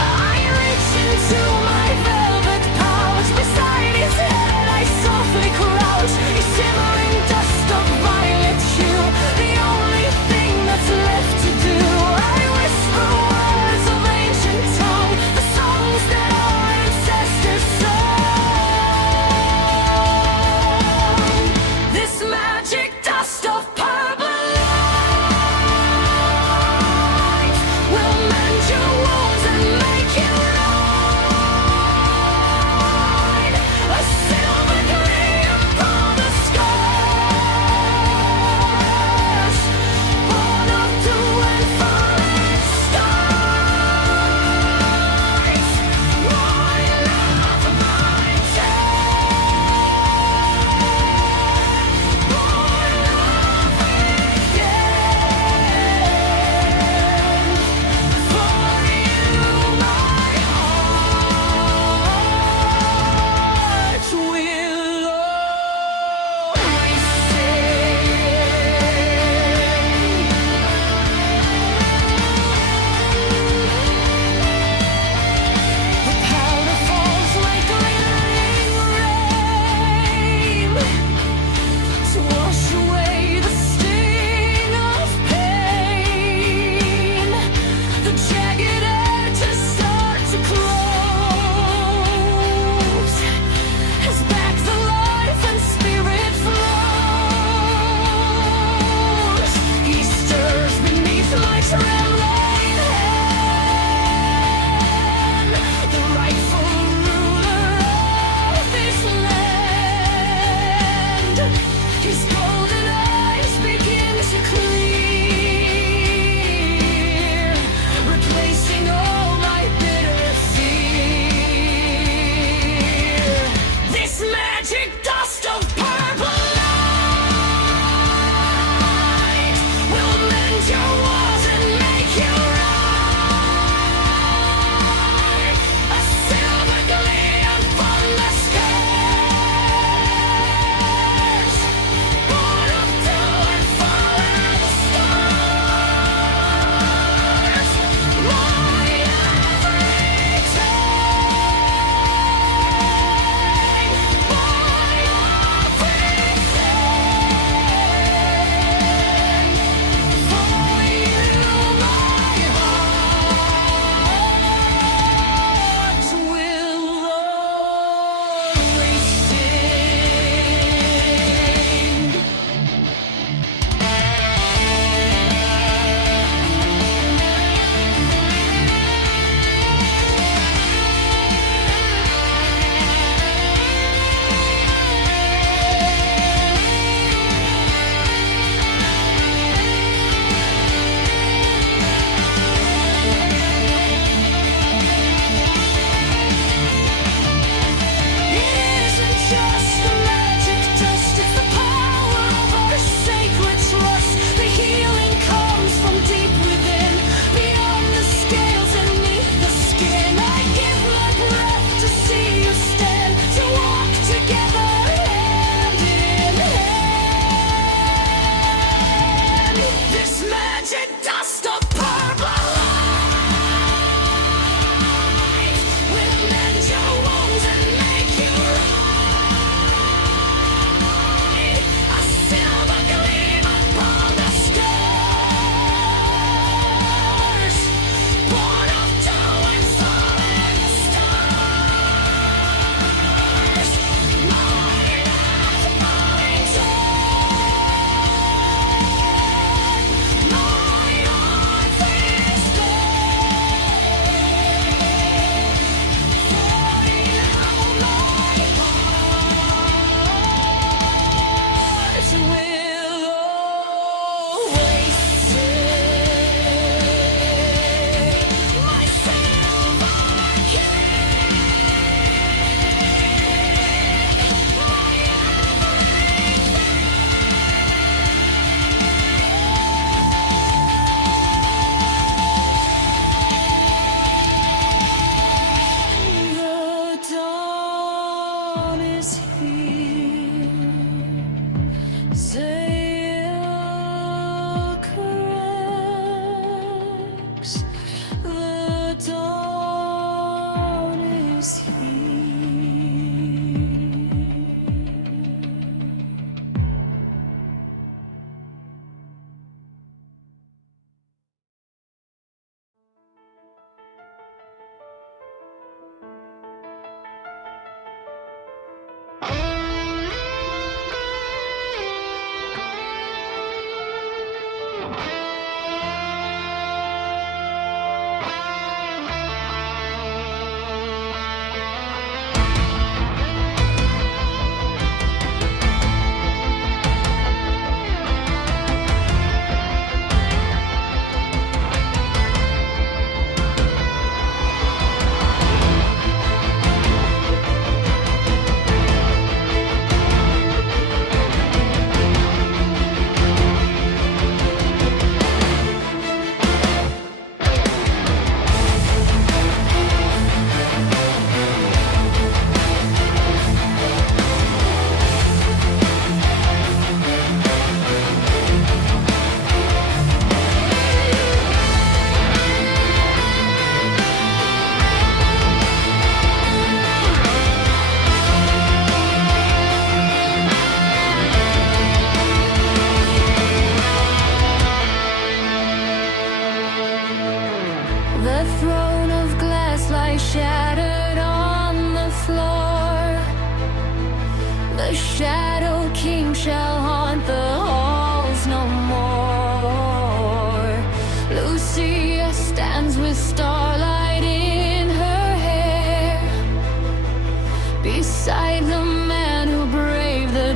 I reach into my velvet pouch, beside his head I softly crouch.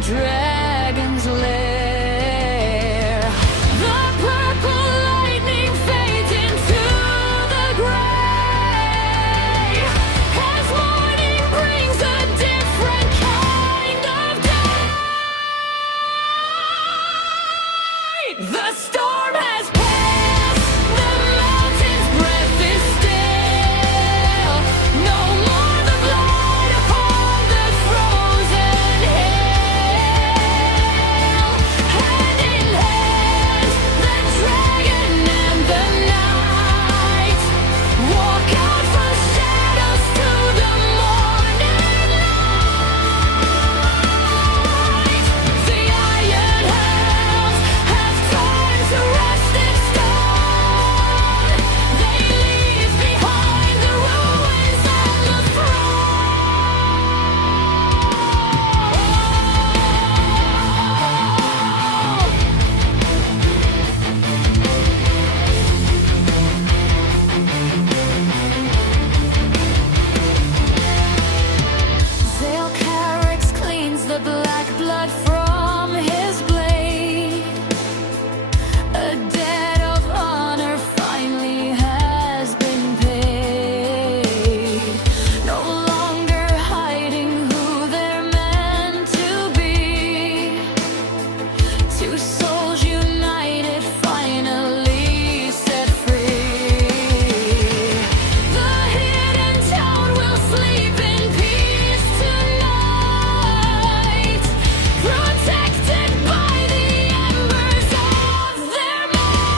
dragon's lair. The purple lightning fades into the gray as morning brings a different kind of day. The storm has passed, the mountain's breath is still. No more the blood upon the frozen hill. Hand in hand, the dragon and the night walk out from shadows to the morning light. The iron hounds have turned to rusted stone. They leave behind the ruins and the Zalcarix cleans the black blood from his blade. A debt of honor finally has been paid. No longer hiding who they're meant to be. Two souls united, finally set free. The hidden town will sleep in peace tonight, protected by the embers of their might.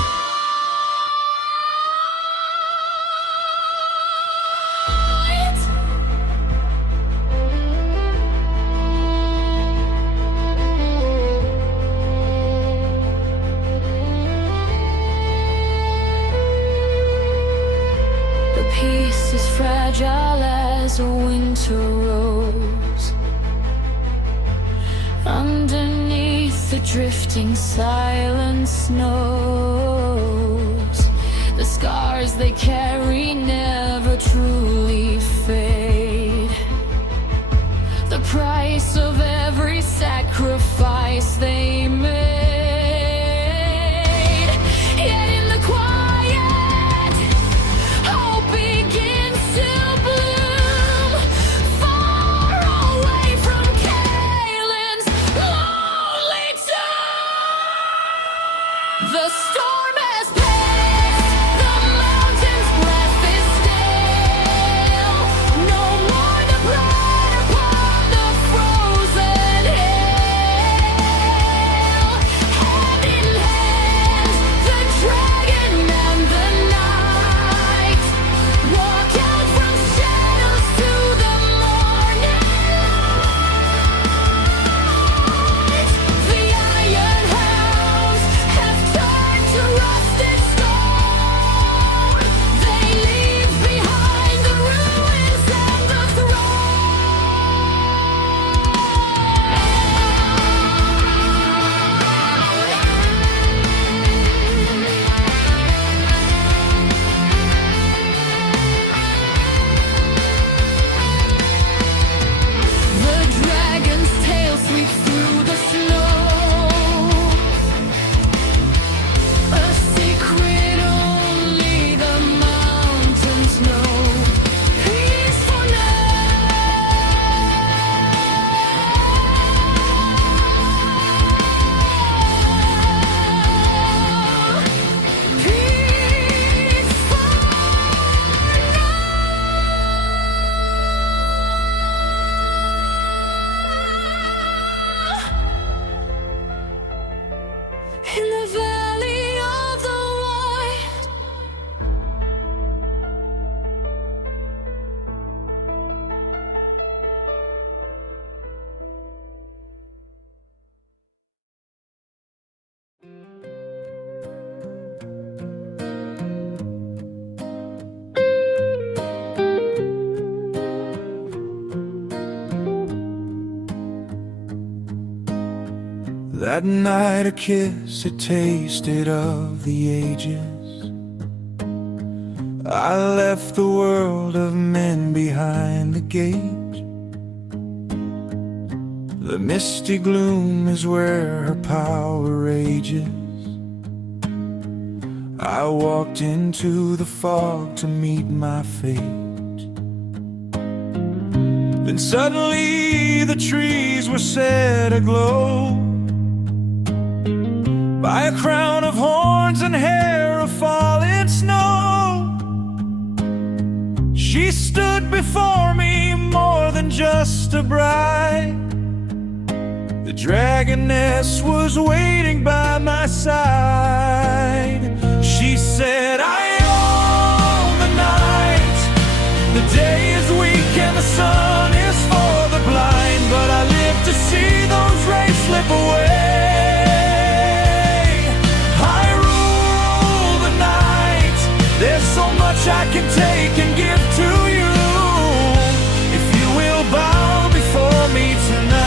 The peace is fragile as a winter rose. Underneath the drifting silent snows, the scars they carry never truly fade. The price of every sacrifice they made. Yet in the quiet, hope begins to bloom, far away from Kalen's lonely tomb. The storm has passed, the mountain's breath is still. No more the blood upon the frozen hill. Hand in hand, the dragon and the night walk out from shadows to the morning light. The iron hounds have turned to rusted stone. They leave behind the ruins and the The dragon's tail sweeps through the snow, a secret only the mountains know. Peaceful now, peaceful in the valley of the wild. That night a kiss, it tasted of the ages. I left the world of men behind the gate. The misty gloom is where her power rages. I walked into the fog to meet my fate. Then suddenly the trees were set aglow by a crown of horns and hair of falling snow. She stood before me more than just a bride. The dragoness was waiting by my side. She said, I own the night. The day is weak and the sun is for the blind, but I live to see those rays slip away. I rule the night. There's so much I can take and give to you, if you will bow before me tonight.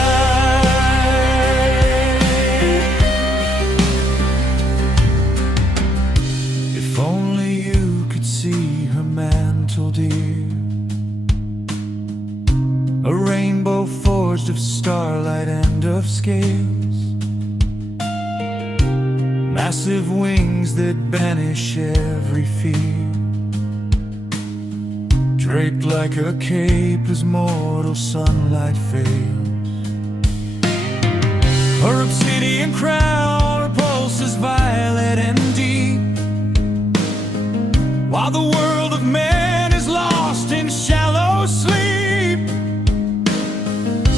If only you could see her mantle, dear, a rainbow forged of starlight and of scales, massive wings that banish every fear, draped like a cape as mortal sunlight fails. Her obsidian crown repulses violet and deep, while the world of men is lost in shallow sleep.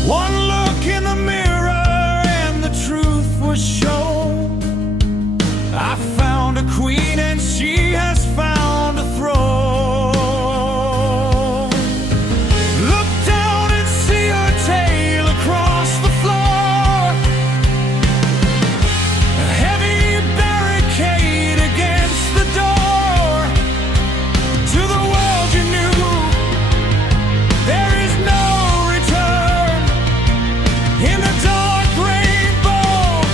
One look in the mirror and the truth was shown. I found a queen and she has found a throne. Look down and see her tail across the floor, a heavy barricade against the door. To the world you knew, there is no return. In the dark rainbow,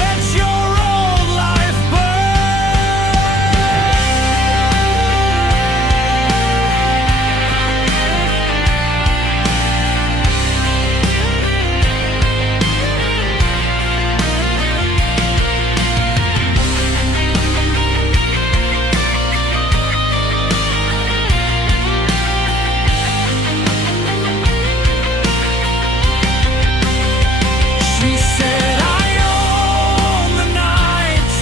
let your old life She said, I own the night.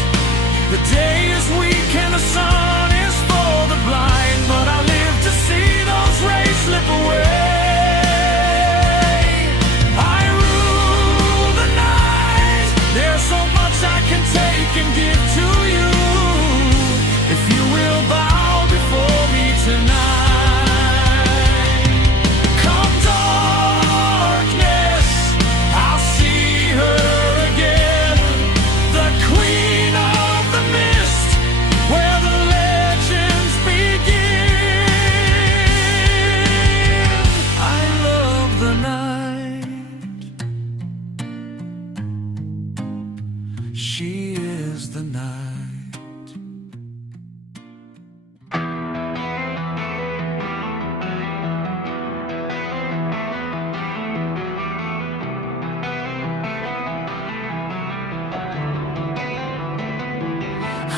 The day is weak and the sun is for the blind, but I live to see those rays slip away. I rule the night. There's so much I can take and give to you, if you will bow before me tonight. Come darkness, I'll see her again, the queen of the mist, where the legends begin. I love the night. She is the night.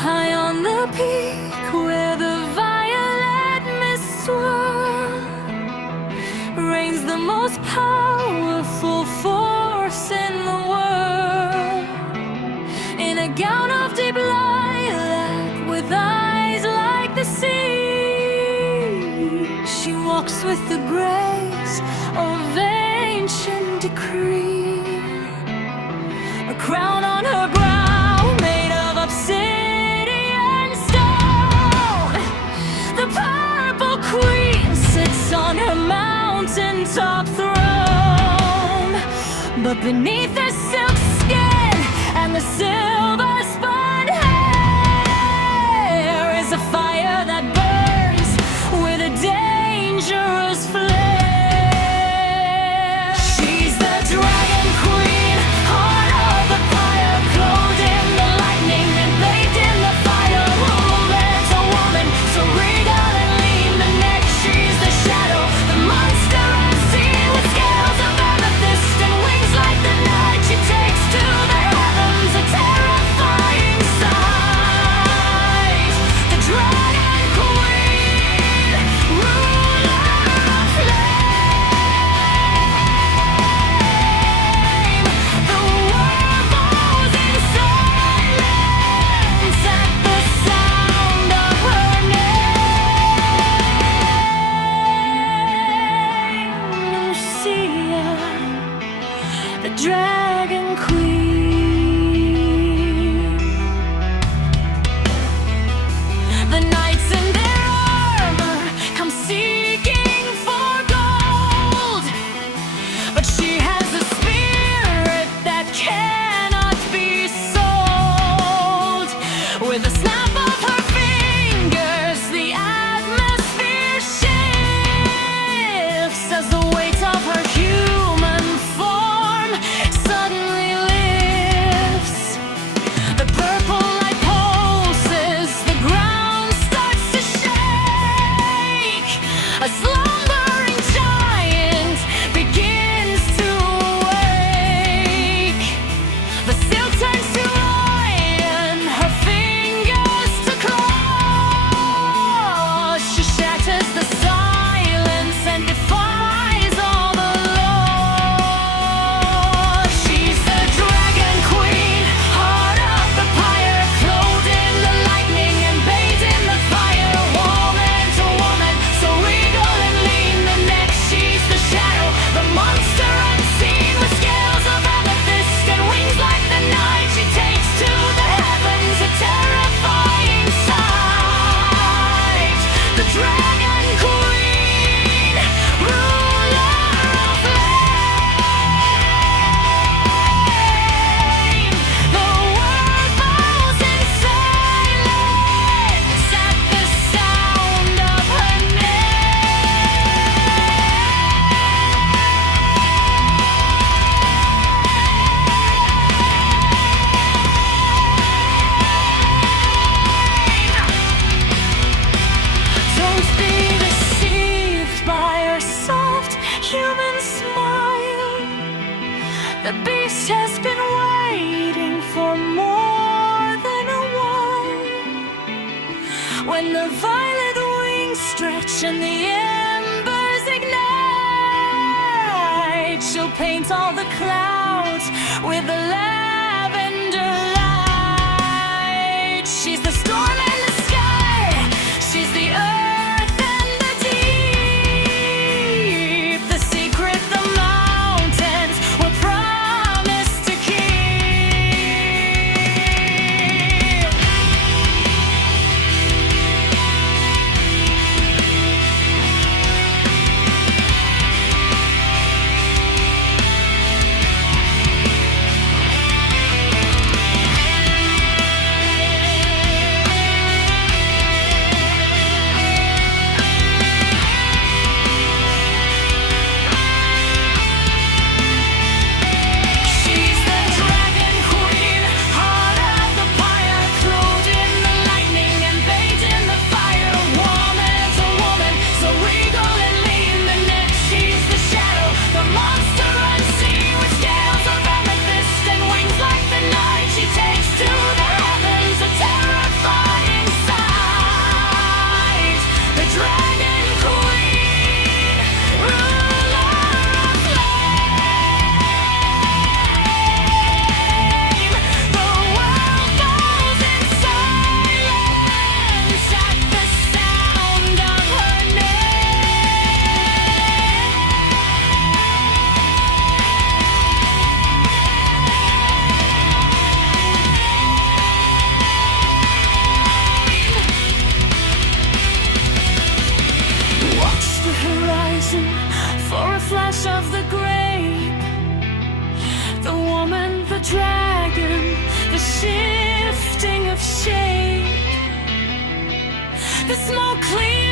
High on the peak where the violet mist swirl, reigns the most powerful force in the world. In a gown of deep lilac with eyes like the sea, she walks with the grace of ancient decree. A crown on her brow made of obsidian stone. The purple queen sits on her mountaintop throne, but beneath her silk skin and the silver spun hair is a fire that burns with a dangerous flare. She's the dragon queen, heart of the fire, clothed in the lightning and bathed in the fire. Movement, a woman, so regal and lean. The next, she's the shadow, the monster unseen, with scales of amethyst and wings like the Dragon Queen. The knights in their armor come seeking for gold, but she has a spirit that cannot be sold. With a snap of her fingers, the atmosphere shifts as the weight of her human form suddenly lifts. The purple light pulses, the ground starts to shake. A slumbering giant begins to wake. The seal turns to iron, her fingers to claws. She shatters the silence and defies all the laws. She's the Dragon Queen, heart of the pyre, clothed in the lightning and bathed in the fire. Woman to woman, so regal and lean. The next she's the shadow, the monster unseen, with scales of amethyst and wings like the night. She takes to the heavens, a terrifying sight. The Dragon Queen, ruler of flame. The world falls in silence at the sound of her Don't be deceived by her soft human smile. The beast has been waiting for more than a while. When the violet wings stretch and the embers ignite, she'll paint all the clouds with the lavender light. She's the storm and the sky, she's the earth and the deep, the secret the mountains were promised to keep. She's the Dragon Queen, heart of the pyre, clothed in the lightning and bathed in the fire. Woman to woman, so regal and lean. The next she's the shadow, the monster unseen, with scales of amethyst and wings like the night. She takes to the heavens, a terrifying sight. The Dragon Queen, ruler of flame. The world falls in silence at the sound of her name. Watch the horizon for a flash of the grape. The woman, the dragon, the shifting of shape. The smoke clears